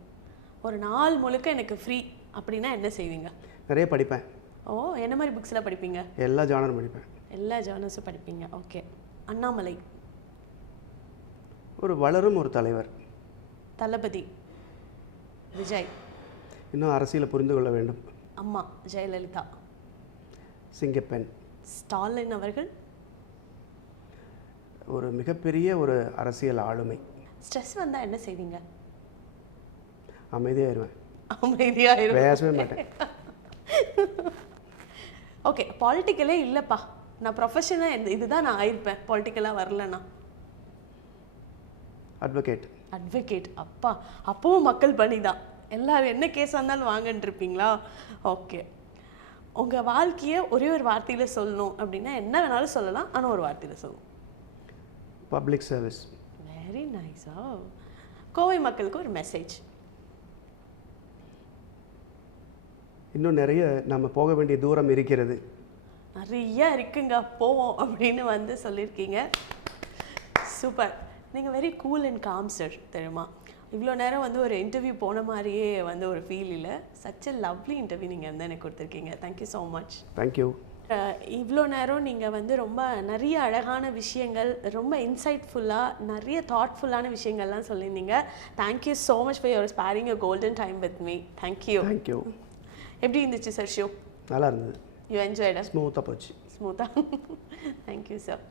ஒரு நாள் முழுக்க எனக்கு ஃப்ரீ அப்படின்னா என்ன செய்வீங்க? நிறைய படிப்பேன். ஓ, என்ன மாதிரி புக்ஸ்லாம் படிப்பீங்க? எல்லா ஜானரும் படிப்பேன். எல்லா ஜானர்ஸும் படிப்பீங்க. ஓகே. அண்ணாமலை. ஒரு வளரும் ஒரு தலைவர். தளபதி விஜய். இன்னும் அரசியலை புரிந்து கொள்ள வேண்டும். அம்மா ஜெயலலிதா. சிங்கப்பெண். ஸ்டாலின் அவர்கள் ஒரு மிகப்பெரிய ஒரு அரசியல் ஆளுமை. ஸ்ட்ரெஸ் வந்தால் என்ன செய்வீங்க? அமைதியாயிருவேன். அமைதியாயிருவேன், பேசவே மாட்டேன். ஓகே, பாலிட்டிக்கலே இல்லைப்பா, நான் ப்ரொஃபஷனாக இதுதான் நான் ஆயிருப்பேன் பாலிட்டிக்கலாக வரலன்னா? அட்வொகேட். அட்வொகேட். அப்பா, அப்பவும் மக்கள் பணி தான். எல்லாரும் என்ன கேஸாக இருந்தாலும் வாங்கன்னு இருப்பீங்களா? ஓகே, உங்கள் வாழ்க்கையை ஒரே ஒரு வார்த்தையில் சொல்லணும் அப்படின்னா என்ன வேணாலும் சொல்லலாம், ஆனால் ஒரு வார்த்தையில் சொல்லணும். Public service. வெரி நைஸா. கோவை மக்களுக்கு ஒரு மெசேஜ். இன்னும் நிறைய நம்ம போக வேண்டிய தூரம் இருக்கிறது. நிறைய இருக்குங்க, போவோம் அப்படின்னு வந்து சொல்லியிருக்கீங்க. சூப்பர். நீங்கள் very cool and com sir, தெரியுமா? இவ்வளோ நேரம் வந்து ஒரு இன்டர்வியூ போன மாதிரியே வந்து ஒரு ஃபீல் இல்லை. சச் எ லவ்லி இன்டர்வியூ நீங்கள் வந்து எனக்கு கொடுத்துருக்கீங்க. Thank you so much. தேங்க்யூ. இவ்வளோ நேரம் நீங்கள் வந்து ரொம்ப நிறைய அழகான விஷயங்கள், ரொம்ப இன்சைட்ஃபுல்லாக நிறைய தாட்ஃபுல்லான விஷயங்கள்லாம் சொல்லியிருந்தீங்க. Thank you so much for your sparing a golden time with me. Thank you. Thank you. எப்படி இருந்துச்சு சார் ஷோ? நல்லா இருந்தது. You enjoyed? ஸ்மூத்தாக போச்சு. ஸ்மூத்தாக. Thank you sir.